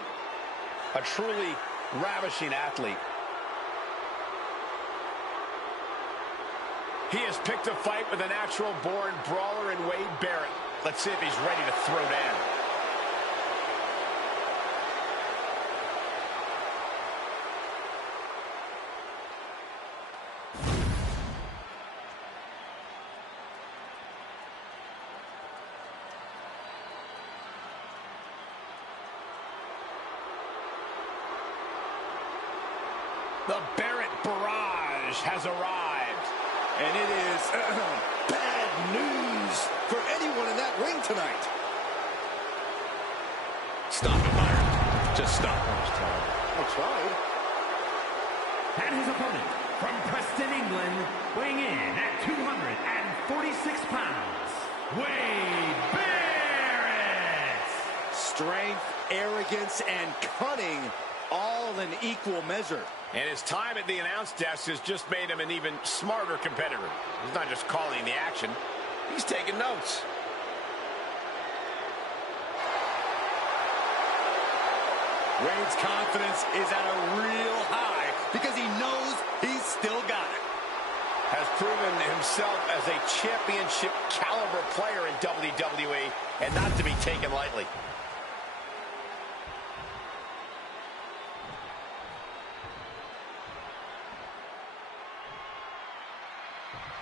A truly ravishing athlete. He has picked a fight with a natural-born brawler in Wade Barrett. Let's see if he's ready to throw down. The Barrett barrage has arrived. And it is bad news for anyone in that ring tonight. Stop it, Byron. Just stop. I tried. And his opponent from Preston, England, weighing in at 246 pounds, Wade Barrett! Strength, arrogance, and cunning, all in equal measure. And his time at the announce desk has just made him an even smarter competitor. He's not just calling the action, he's taking notes. Wade's confidence is at a real high because he knows he's still got it. Has proven himself as a championship caliber player in WWE and not to be taken lightly.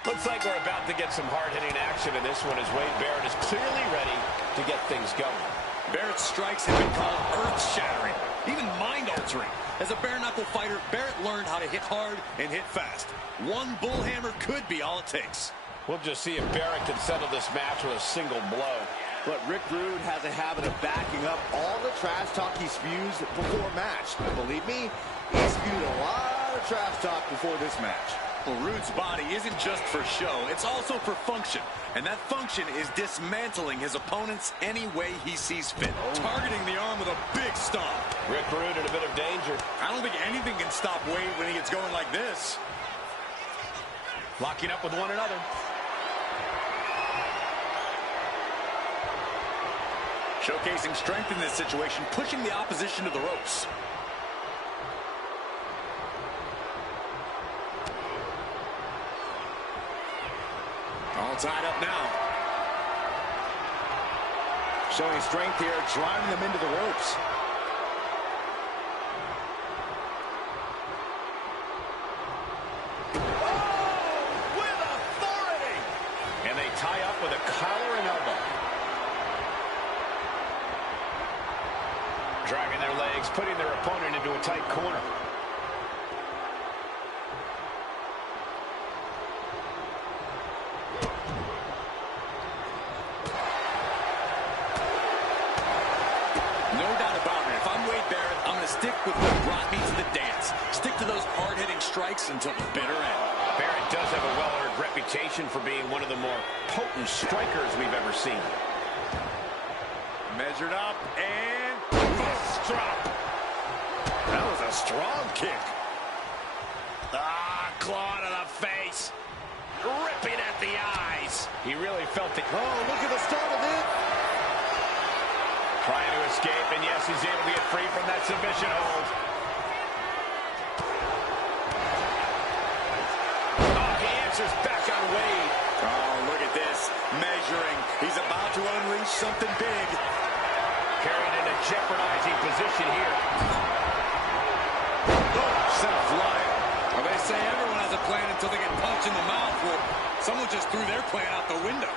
Looks like we're about to get some hard-hitting action in this one as Wade Barrett is clearly ready to get things going. Barrett's strikes have been called earth-shattering, even mind-altering. As a bare-knuckle fighter, Barrett learned how to hit hard and hit fast. One bullhammer could be all it takes. We'll just see if Barrett can settle this match with a single blow. But Rick Rude has a habit of backing up all the trash talk he spews before a match. And believe me, he spewed a lot of trash talk before this match. Well, Rude's body isn't just for show, it's also for function. And that function is dismantling his opponents any way he sees fit. Targeting the arm with a big stomp. Rick Rude in a bit of danger. I don't think anything can stop Wade when he gets going like this. Locking up with one another. Showcasing strength in this situation, pushing the opposition to the ropes. All tied up now. Showing strength here, driving them into the ropes. tie up with a collar and elbow. Dragging their legs, putting their opponent into a tight corner. Stick with what brought me to the dance. Stick to those hard-hitting strikes until the bitter end. Barrett does have a well-earned reputation for being one of the more potent strikers we've ever seen. Measured up and fist drop. That was a strong kick. Claw to the face. Ripping at the eyes. He really felt it. Oh, look at the start of it. Trying to escape, and yes, he's able to get free from that submission hold. Oh, he answers back on Wade. Oh, look at this. Measuring. He's about to unleash something big. Carried in a jeopardizing position here. Oh, sent a flyer. Well, they say everyone has a plan until they get punched in the mouth. Well, someone just threw their plan out the window.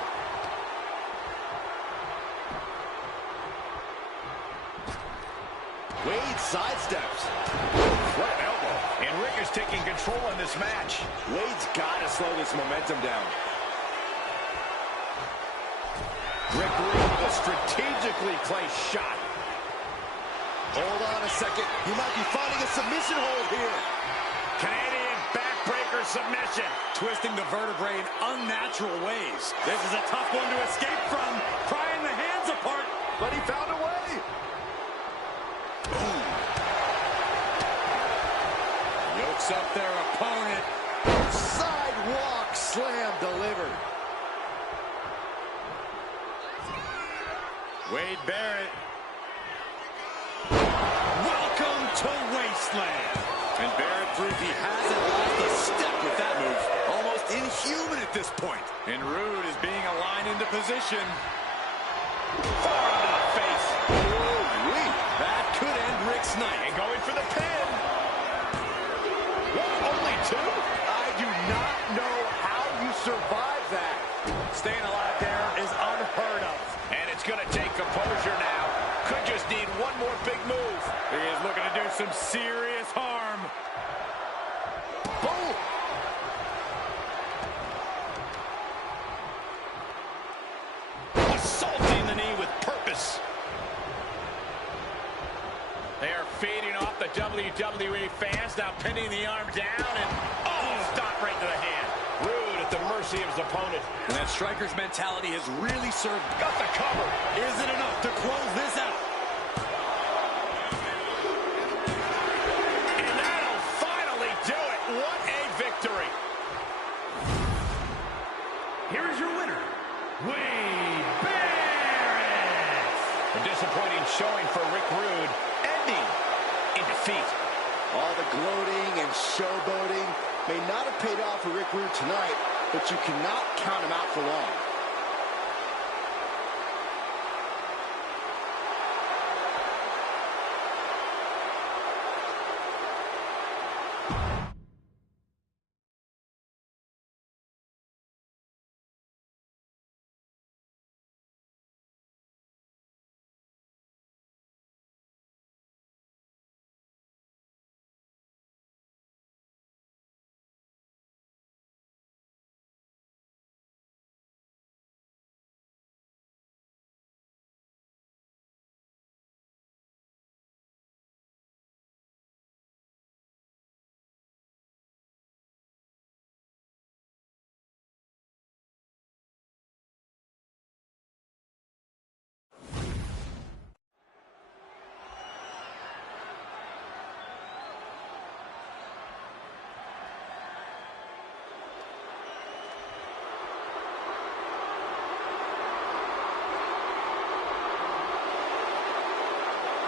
Wade sidesteps. What an elbow. And Rick is taking control in this match. Wade's got to slow this momentum down. Rick Rude with a strategically placed shot. Hold on a second. He might be finding a submission hold here. Canadian backbreaker submission. Twisting the vertebrae in unnatural ways. This is a tough one to escape from. Prying the hands apart. But he found a way. Boom. Yokes up their opponent. Sidewalk slam delivered. Wade Barrett. Welcome to Wasteland. And Barrett proved he hasn't lost a step with that move. Almost inhuman at this point. And Rude is being aligned into position. Far into the face. That could end Rick's night. And going for the pin. What, only two? I do not know how you survive that. Staying alive there is unheard of. And it's going to take composure now. Could just need one more big move. He is looking to do some serious harm. Boom! Assaulting the knee with purpose. They are feeding off the WWE fans, now pinning the arm down and stop right to the hand. Rude at the mercy of his opponent. And that striker's mentality has really served. Got the cover. Is it enough to close this out? And that'll finally do it. What a victory. Here is your winner, Wade Barrett. A disappointing showing for Rick Rude, ending in defeat. All the gloating and showboating may not have paid off for Rick Rude tonight, but you cannot count him out for long.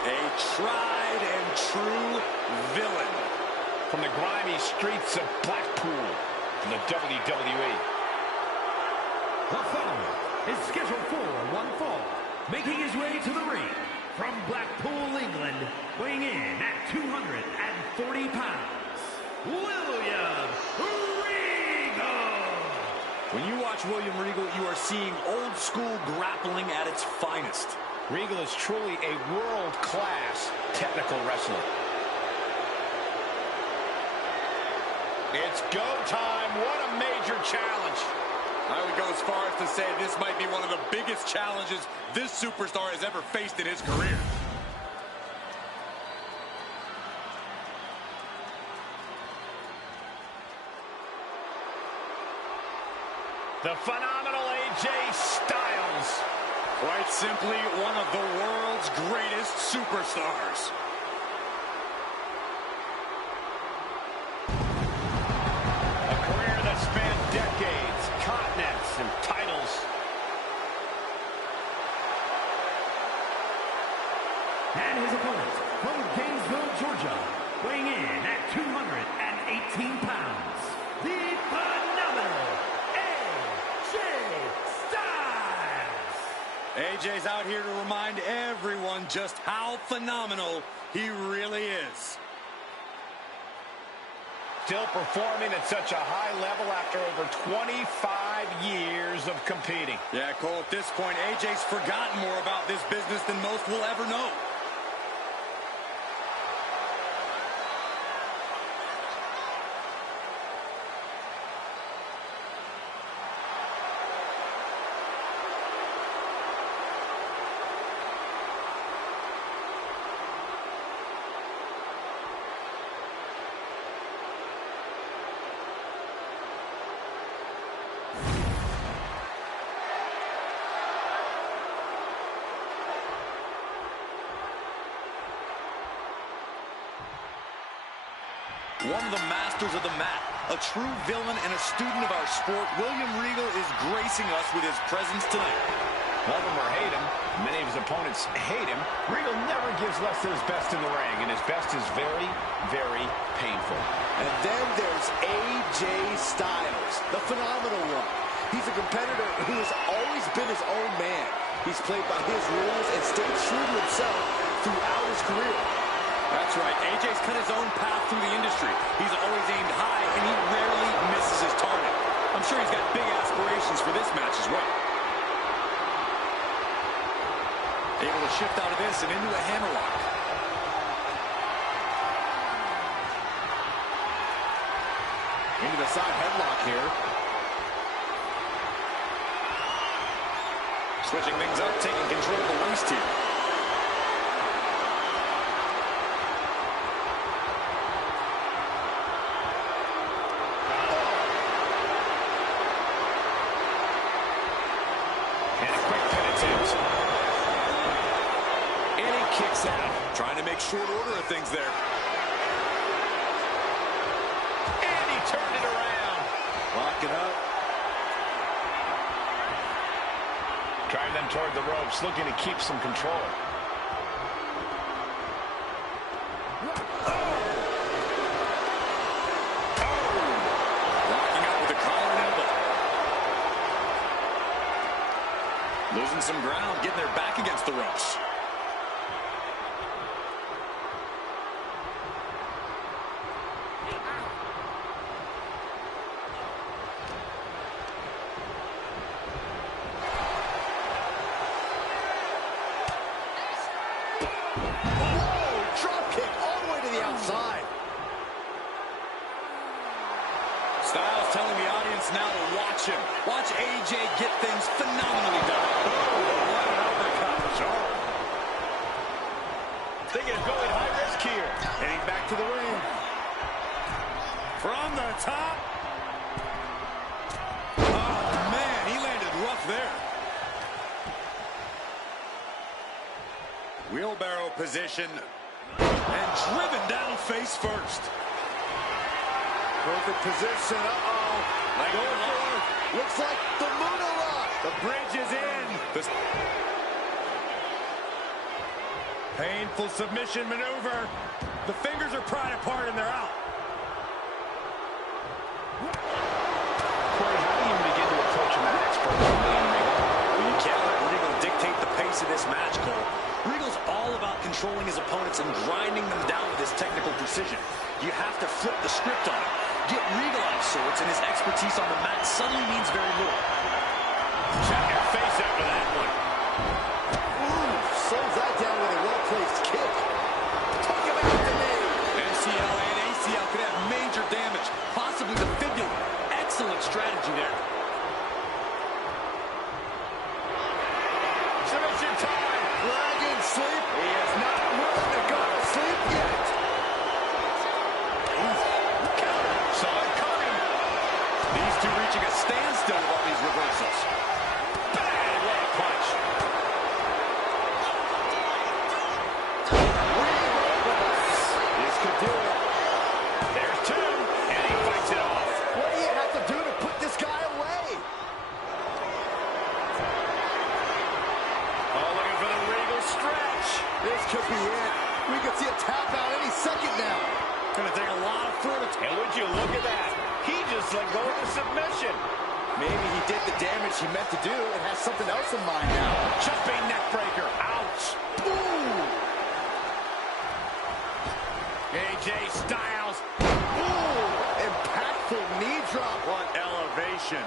A tried and true villain. From the grimy streets of Blackpool to the WWE. The following is scheduled for one fall, making his way to the ring from Blackpool, England, weighing in at 240 pounds, William Regal. When you watch William Regal, you are seeing old school grappling at its finest. Regal is truly a world-class technical wrestler. It's go time. What a major challenge. I would go as far as to say this might be one of the biggest challenges this superstar has ever faced in his career. The phenomenal AJ Styles. Quite simply, one of the world's greatest superstars. A career that spanned decades, continents, and titles. And his opponent, from Gainesville, Georgia, weighing in at 218 pounds, the phenomenal AJ Styles. AJ's out here to remind everyone just how phenomenal he really is. Still performing at such a high level after over 25 years of competing. Yeah, Cole, at this point, AJ's forgotten more about this business than most will ever know. One of the masters of the mat, a true villain and a student of our sport, William Regal is gracing us with his presence tonight. Love him or hate him, many of his opponents hate him. Regal never gives less than his best in the ring, and his best is very, very painful. And then there's AJ Styles, the phenomenal one. He's a competitor who has always been his own man. He's played by his rules and stayed true to himself throughout his career. That's right. AJ's cut his own path through the industry. He's always aimed high, and he rarely misses his target. I'm sure he's got big aspirations for this match as well. Able to shift out of this and into a hammerlock. Into the side headlock here. Switching things up, taking control of the waist here. Trying to make short order of things there. And he turned it around. Lock it up. Driving them toward the ropes, looking to keep some control. Locking up with a collar and elbow. Losing some ground, getting their back against the ropes. Styles telling the audience now to watch him. Watch AJ get things phenomenally done. Oh, what an uppercut. Sure. They get going high risk here. Heading back to the ring. From the top. Oh, man, he landed rough there. Wheelbarrow position. And driven down face first. Perfect position. Uh-oh. Looks like the Moonalock. The bridge is in. Painful submission maneuver. The fingers are pried apart and they're out. Corey, how do you begin to approach a match for William Regal? Well, you can't let Regal dictate the pace of this match, Cole. Regal's all about controlling his opponents and grinding them down with his technical precision. You have to flip the script on him. Get Regal out of sorts, and his expertise on the mat suddenly means very little. Check your face after that one. Ooh, slows that down with a well-placed kick. Took him out to me. MCL and ACL could have major damage, possibly the fibula. Excellent strategy there. Submission time. Dragon sleep. He is not willing to go to sleep yet. Counter. Saw it coming. These two reaching a standstill with all these reversals. Bad leg punch. This could do it. There's two, and he fights it off. What do you have to do to put this guy away? Oh, looking for the Regal stretch. This could be it. We could see a tap out any second now. Gonna take a lot of fortitude. And would you look at that? He just let go of the submission. Maybe he did the damage he meant to do and has something else in mind now. Jumping neck breaker. Ouch. Ooh! AJ Styles. Ooh! Impactful knee drop. What elevation.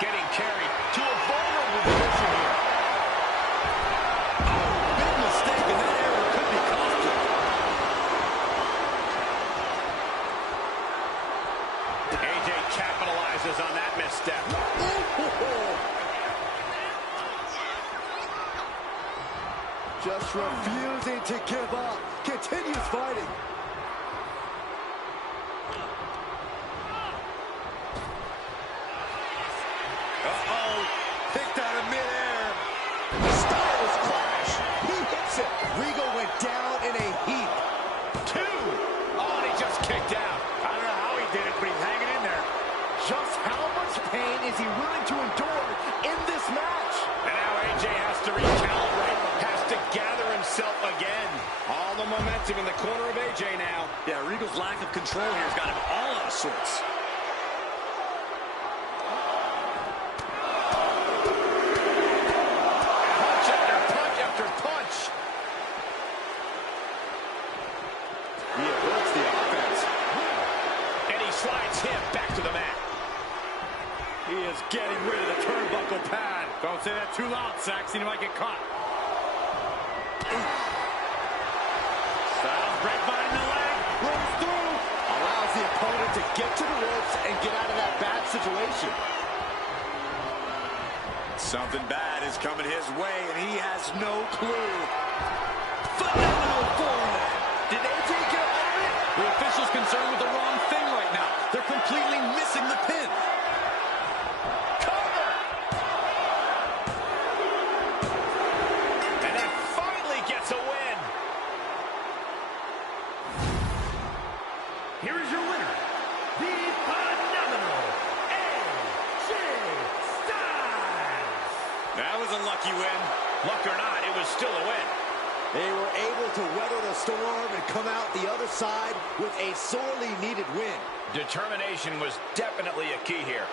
Getting carried to a vulnerable position here. Big mistake, and that error could be costly. AJ capitalizes on that misstep. Just refusing to give up. Continues fighting. Uh-oh. Picked out of midair. Styles clash. He hits it. Regal went down in a heap. Two. Oh, and he just kicked out. I don't know how he did it, but he's hanging in there. Just how much pain is he willing to endure in this match? And now AJ has to recalibrate, has to gather himself again. All the momentum in the corner of AJ now. Yeah, Regal's lack of control here has got him all out of sorts. Punch after punch after punch. He averts the offense. And he slides him back to the mat. He is getting rid of the turnbuckle pad. Don't say that too loud, Saxon. You might get caught. Styles grapevine the leg. Rolls through. Allows the opponent to get to the ropes and get out of that bad situation. Something bad is coming his way, and he has no clue. Phenomenal forearm. Did AJ get out of it? The official's concerned with the wrong thing right now. They're completely missing the pin. Cover. And that finally gets a win. Here is your winner, the phenomenal AJ Styles. That was a lucky win. Luck or not, it was still a win. They were able to weather the storm and come out the other side with a sorely needed win. Determination was definitely a key here.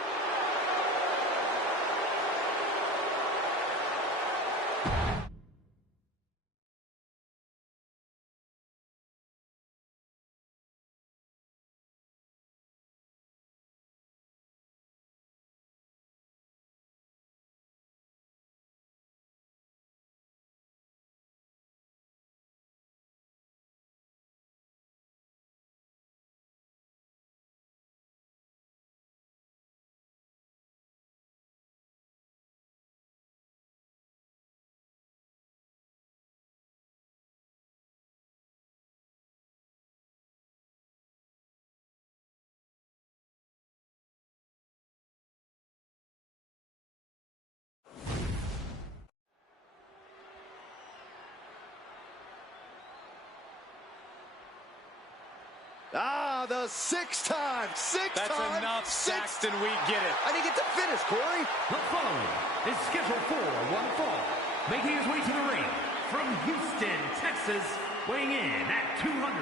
Ah, the sixth time. That's enough, Saxton. We get it. I didn't get to finish, Corey. The following is scheduled for one fall. Making his way to the ring from Houston, Texas, weighing in at 251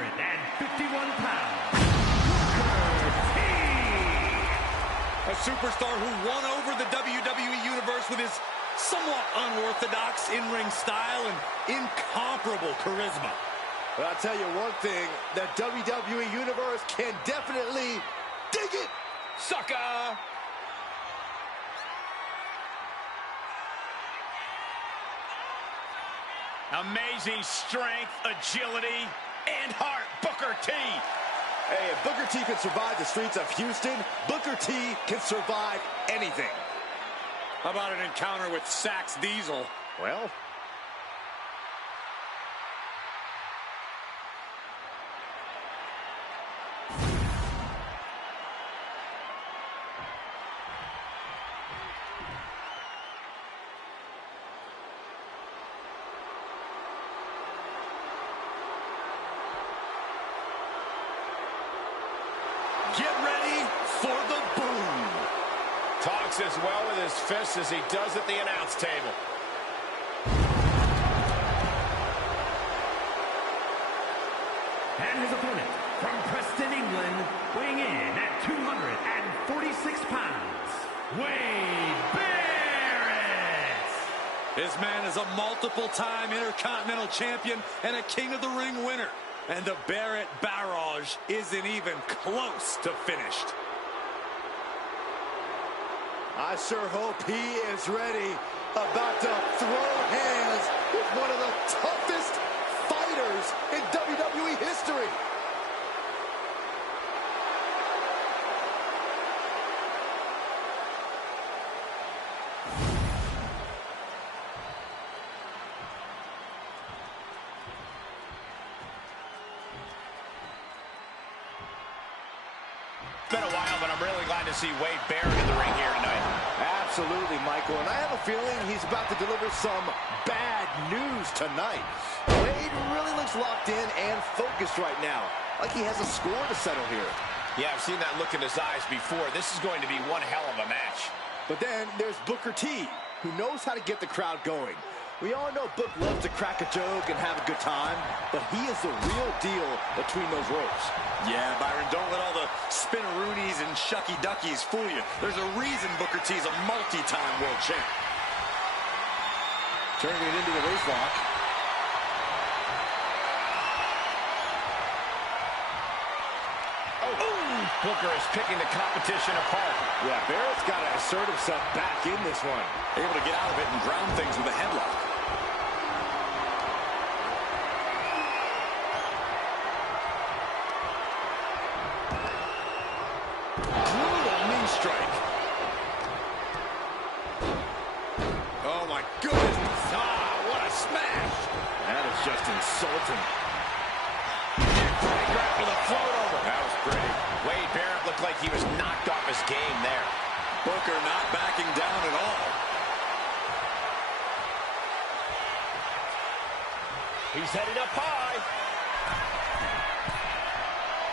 pounds, A superstar who won over the WWE Universe with his somewhat unorthodox in-ring style and incomparable charisma. But I'll tell you one thing, the WWE Universe can definitely dig it! Sucker! Amazing strength, agility, and heart, Booker T. Hey, if Booker T can survive the streets of Houston, Booker T can survive anything. How about an encounter with Sax Diesel? Well... Get ready for the boom. Talks as well with his fists as he does at the announce table. And his opponent, from Preston, England, weighing in at 246 pounds, Wade Barrett! This man is a multiple-time Intercontinental Champion and a King of the Ring winner. And the Barrett barrage isn't even close to finished. I sure hope he is ready, about to throw hands with one of the toughest fighters in WWE history. It's been a while, but I'm really glad to see Wade Barrett in the ring here tonight. Absolutely, Michael, and I have a feeling he's about to deliver some bad news tonight. Wade really looks locked in and focused right now, like he has a score to settle here. Yeah, I've seen that look in his eyes before. This is going to be one hell of a match. But then there's Booker T, who knows how to get the crowd going. We all know Book loves to crack a joke and have a good time, but he is the real deal between those ropes. Yeah, Byron, don't let all the spinneroonies and shucky duckies fool you. There's a reason Booker T's a multi-time world champ. Turning it into the waist lock. Booker is picking the competition apart. Yeah, Barrett's got to assert himself back in this one. Able to get out of it and ground things with a headlock. Brutal knee strike. Oh, my goodness. Ah, what a smash. That is just insulting. Right for the float over. That was pretty. Wade Barrett looked like he was knocked off his game there. Booker not backing down at all. He's headed up high.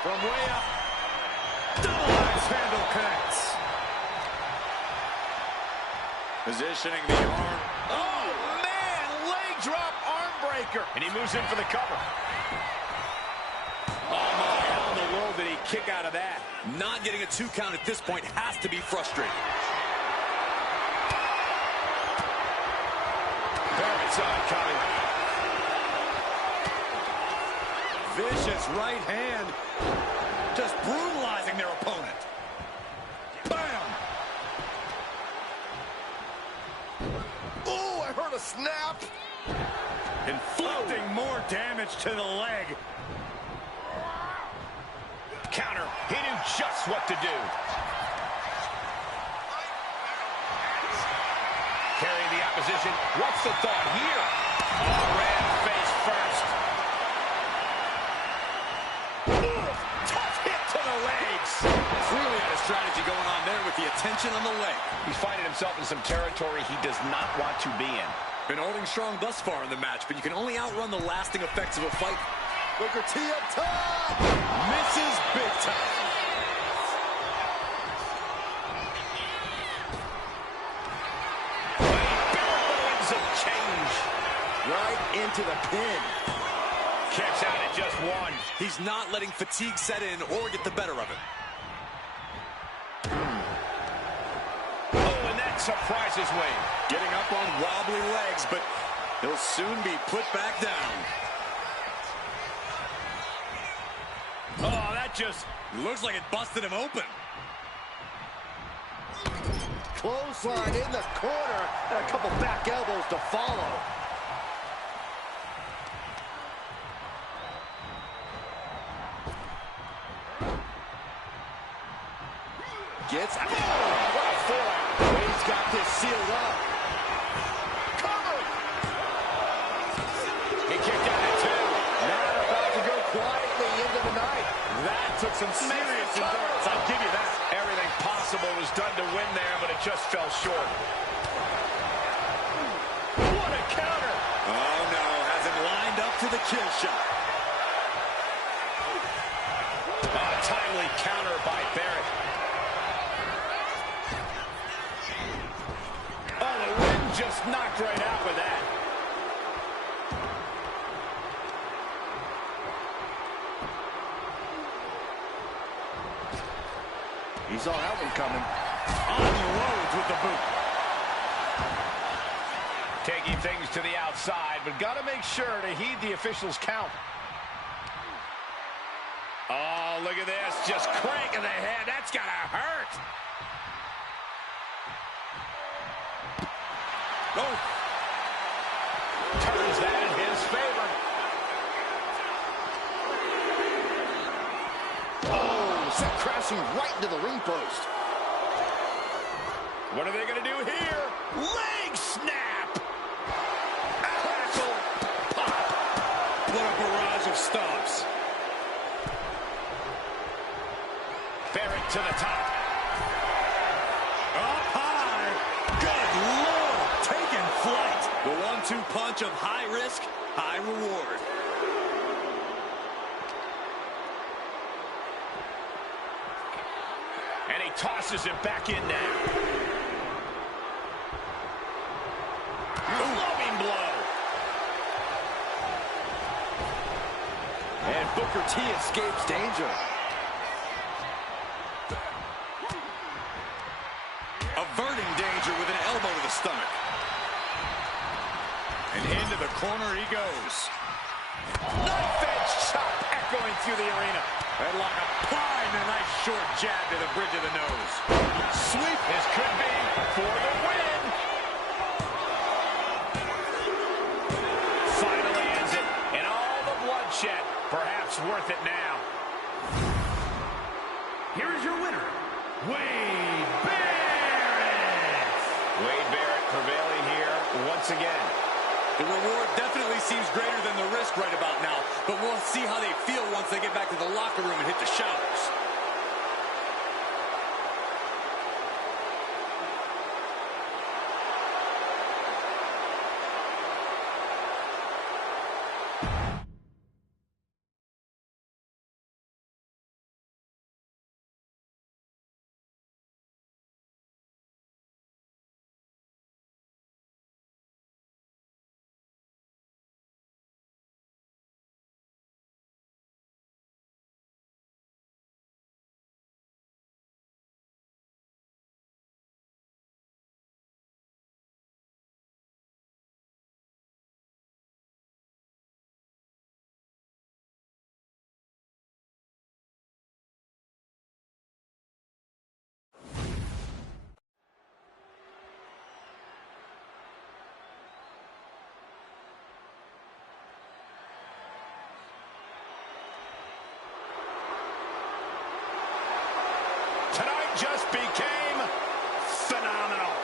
From way up. Double axe handle connects. Positioning the arm. Oh, man! Leg drop arm breaker. And he moves in for the cover. Oh, my, how in the world did he kick out of that? Not getting a 2 count at this point has to be frustrating. Barrett saw it coming. Vicious right hand. Just brutalizing their opponent. Bam! Oh, I heard a snap. Inflicting more damage to the leg. Counter. He knew just what to do. Carrying the opposition. What's the thought here? Oh, ran face first. Ooh, tough hit to the legs. Really had a strategy going on there with the attention on the leg. He's finding himself in some territory he does not want to be in. Been holding strong thus far in the match, but you can only outrun the lasting effects of a fight. Booker T up top. Misses big time. Change. Right into the pin. Kicks out at just one. He's not letting fatigue set in or get the better of it. Oh, and that surprises Wade. Getting up on wobbly legs, but he'll soon be put back down. that just... Looks like it busted him open. Clothesline in the corner, and a couple back elbows to follow. Gets out. Oh, what a forearm. Wade's got this sealed up. Covered. He kicked out at two. Not about to go quietly into the night. That took some serious endurance. I'll give you that. Everything possible was done to win there, but it just fell short. What a counter. Oh, no. Has him lined up to the kill shot. A timely counter by Barrett. Oh, the wind just knocked right out with that. He saw that one coming. Unloads with the boot. Taking things to the outside, but got to make sure to heed the officials' count. Oh, look at this. Just cranking the head. That's got to hurt. Oh. Turns that in his favor. Oh, sent crashing right into the ring post. What are they going to do here? Leg snap! Crackle! Pop! What a barrage of stomps. Barrett to the top. Up high. Good Lord. Taking flight. The 1-2 punch of high risk, high reward. And he tosses him back in now. Loving blow. And Booker T escapes danger. Averting danger with an elbow to the stomach. And into the corner he goes. Knife-edge chop echoing through the arena. Headlock applied and a nice short jab to the bridge of the nose. Sweep. This could be for the win. Finally ends it. And all the bloodshed. Perhaps worth it now. Here is your winner, Wade Barrett. Wade Barrett prevailing here once again. The reward definitely seems greater than the risk right about now, but we'll see how they feel once they get back to the locker room and hit the showers. Tonight just became phenomenal.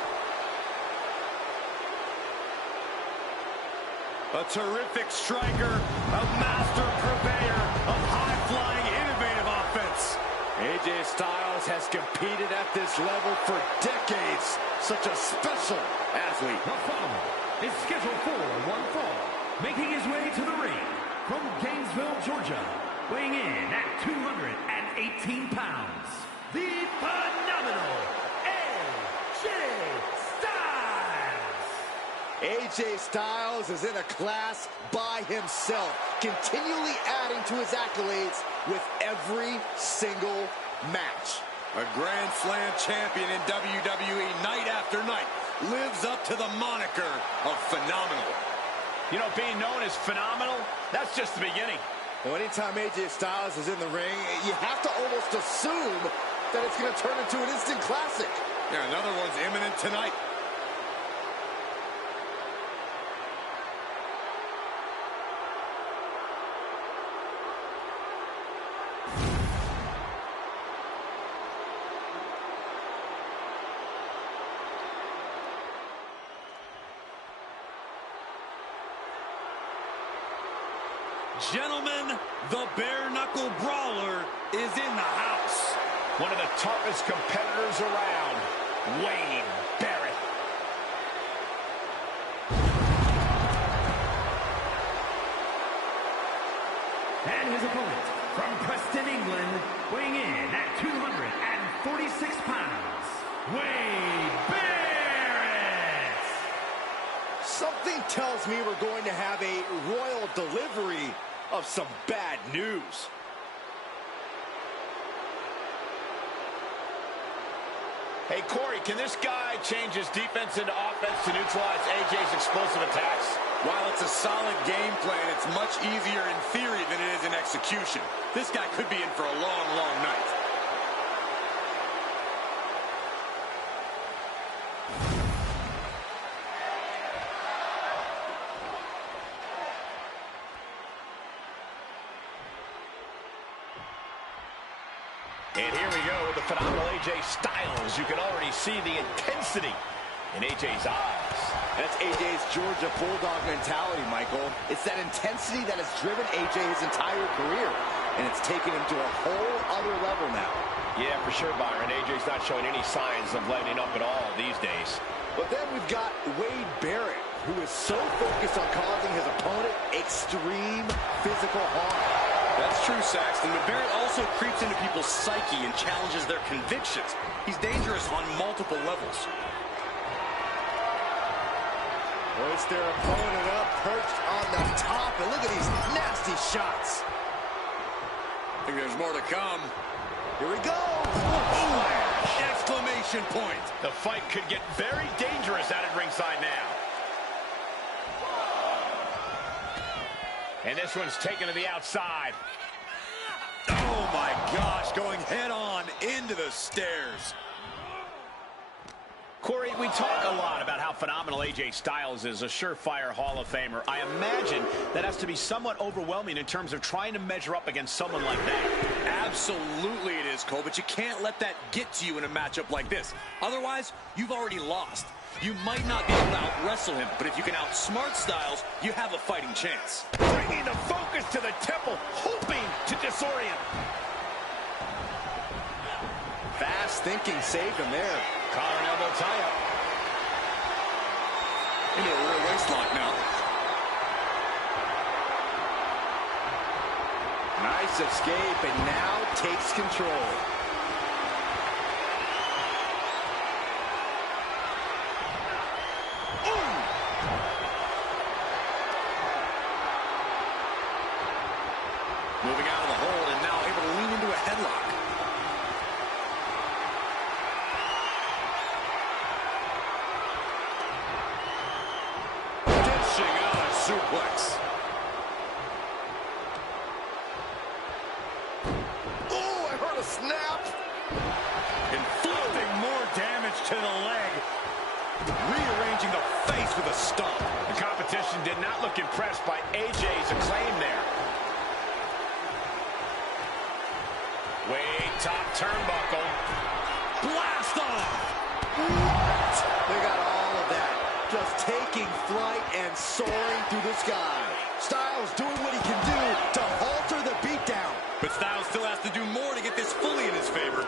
A terrific striker, a master purveyor of high-flying, innovative offense. AJ Styles has competed at this level for decades. Such a special athlete. The following is scheduled for one fall, making his way to the ring from Gainesville, Georgia, weighing in at 218 pounds, the phenomenal AJ Styles. AJ Styles is in a class by himself, continually adding to his accolades with every single match. A Grand Slam champion in WWE night after night lives up to the moniker of phenomenal. You know, being known as phenomenal, that's just the beginning. Well, anytime AJ Styles is in the ring, you have to almost assume that it's going to turn into an instant classic. Yeah, another one's imminent tonight. Gentlemen, the bare-knuckle brawler is in the house. One of the toughest competitors around, Wade Barrett. And his opponent, from Preston, England, weighing in at 246 pounds, Wade Barrett! Something tells me we're going to have a royal delivery of some bad news. Hey, Corey, can this guy change his defense into offense to neutralize AJ's explosive attacks? While it's a solid game plan, it's much easier in theory than it is in execution. This guy could be in for a long, long night. And here we go with the phenomenal AJ Styles. You can already see the intensity in AJ's eyes. That's AJ's Georgia Bulldog mentality, Michael. It's that intensity that has driven AJ his entire career, and it's taken him to a whole other level now. Yeah, for sure, Byron. AJ's not showing any signs of letting up at all these days. But then we've got Wade Barrett, who is so focused on causing his opponent extreme physical harm. That's true, Saxton, but Barrett also creeps into people's psyche and challenges their convictions. He's dangerous on multiple levels. Hoist their opponent up, perched on the top, and look at these nasty shots. I think there's more to come. Here we go. Ooh, exclamation point. The fight could get very dangerous out at ringside now. And this one's taken to the outside. Oh, my gosh, going head-on into the stairs. Corey, we talk a lot about how phenomenal AJ Styles is, a surefire Hall of Famer. I imagine that has to be somewhat overwhelming in terms of trying to measure up against someone like that. Absolutely it is, Cole, but you can't let that get to you in a matchup like this. Otherwise, you've already lost. You might not be able to out-wrestle him, but if you can outsmart Styles, you have a fighting chance. Bringing the focus to the temple, hoping to disorient. Fast thinking saved him there. Collar and elbow tie-up. Into a rear waist lock now. Nice escape, and now takes control. Moving out of the hold and now able to lean into a headlock. Dishing out a suplex. Oh, I heard a snap. Inflicting more damage to the leg. Rearranging the face with a stomp. The competition did not look impressed by AJ's acclaim there. Wade, top turnbuckle. Blast off! They got all of that. Just taking flight and soaring through the sky. Styles doing what he can do to alter the beatdown. But Styles still has to do more to get this fully in his favor.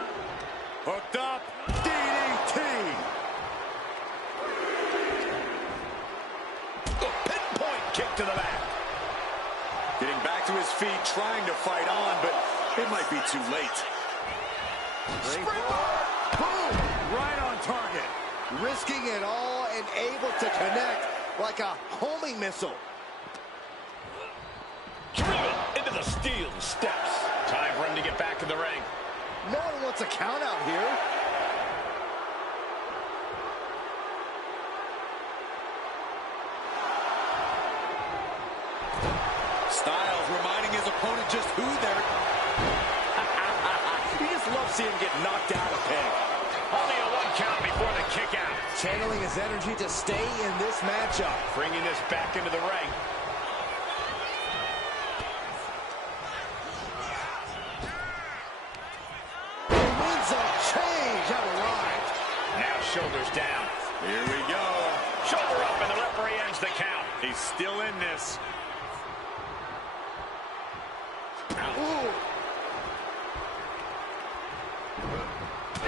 Hooked up. DDT. A pinpoint kick to the back. Getting back to his feet, trying to fight on, but it might be too late. Springboard! Boom! Right on target. Risking it all and able to connect like a homing missile. Driven into the steel steps. Time for him to get back in the ring. No one wants a count out here. Styles reminding his opponent opponent just who they're... You just love seeing him get knocked out of peg. Only a 1 count before the kick out. Channeling his energy to stay in this matchup. Bringing this back into the ring. The winds of change have arrived. Now shoulders down. Here we go. Shoulder up, and the referee ends the count. He's still in this. Ooh.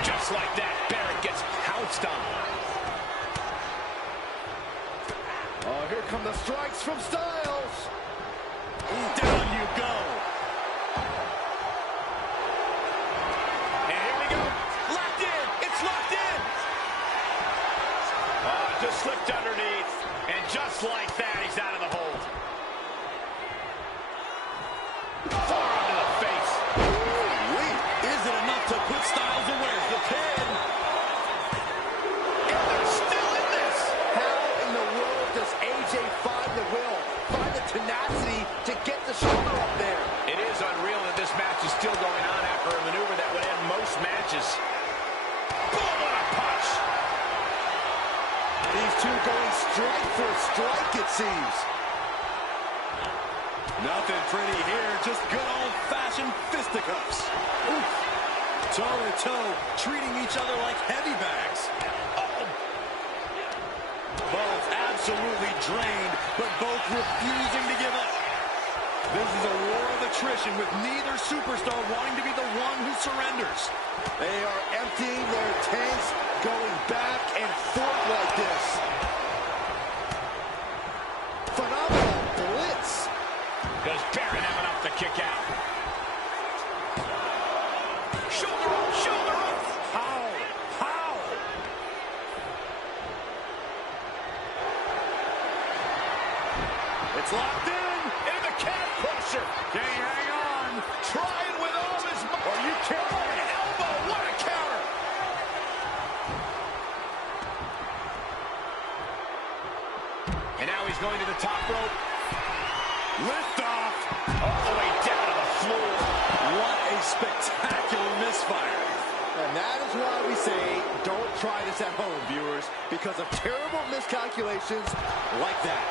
Just like that, Barrett gets pounced on. Oh, here come the strikes from Styles. Down you go. And here we go. Locked in. It's locked in. Oh, just slipped underneath. And just like that, he's out of the hold. Forearm to the face. Ooh-wee. Is it enough to put Styles away? The pin. And they're still in this. How in the world does AJ find the will, find the tenacity to get the shoulder up there? It is unreal that this match is still going on after a maneuver that would end most matches. Boom, what a punch. These two going strike for strike, it seems. Nothing pretty here, just good old-fashioned fisticuffs. Toe-to-toe, treating each other like heavy bags. Both absolutely drained, but both refusing to give up. This is a war of attrition with neither superstar wanting to be the one who surrenders. They are emptying their tanks, going back and forth like this. Phenomenal blitz. Does Barrett have enough to kick out? Shoulder up, shoulder up. How? How? It's locked in. Into the calf crusher. Can he hang on? Trying with all his might. Are you kidding me? An elbow. What a counter. And now he's going to the top rope. Lift off. All the way down to the floor. What a spectacular misfire. And that is why we say don't try this at home, viewers, because of terrible miscalculations like that.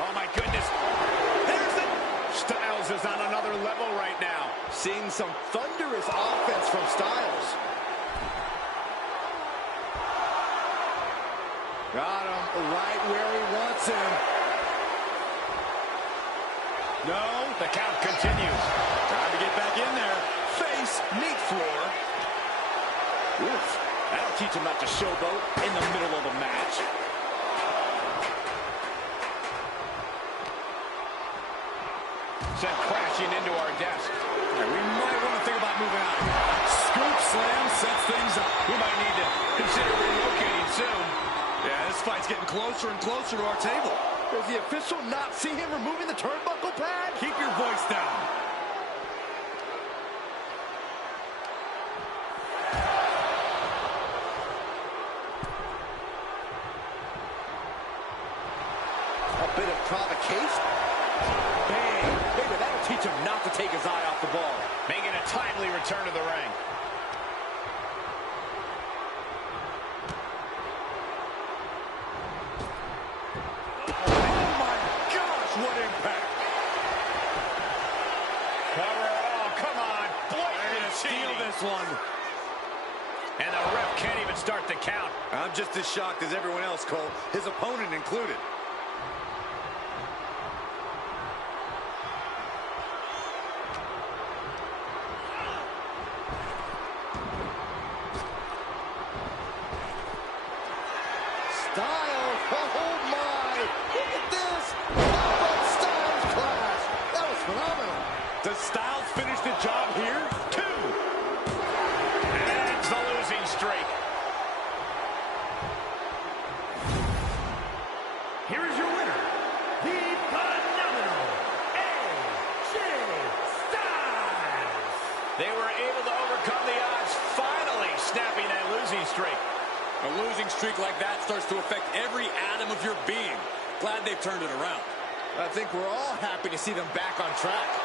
Oh, my goodness. There's the... Styles is on another level right now. Seeing some thunderous offense from Styles. Got him right where he wants him. No, the count continues. Time to get back in there. Face, meat floor. Oof. That'll teach him not to showboat in the middle of the match. Sent crashing into our desk. Yeah, we might want to think about moving out. Scoop slam sets things up. We might need to consider relocating soon. Yeah, this fight's getting closer and closer to our table. Does the official not see him removing the turnbuckle pad? Keep your voice down. A bit of provocation. Bang. Maybe that'll teach him not to take his eye off the ball. Making a timely return to the ring. Oh my gosh, what impact. Cover it all. Come on. Blatant Steal cheating. this one. And the ref can't even start the count. I'm just as shocked as everyone else, Cole, his opponent included. Styles, oh my! Look at this! How about Styles clash? That was phenomenal. Does Styles finish the job here? 2. And it's the losing streak. Here is your winner, the phenomenal AJ Styles. They were able to overcome the odds, finally snapping that losing streak. A losing streak like that starts to affect every atom of your being. Glad they've turned it around. I think we're all happy to see them back on track.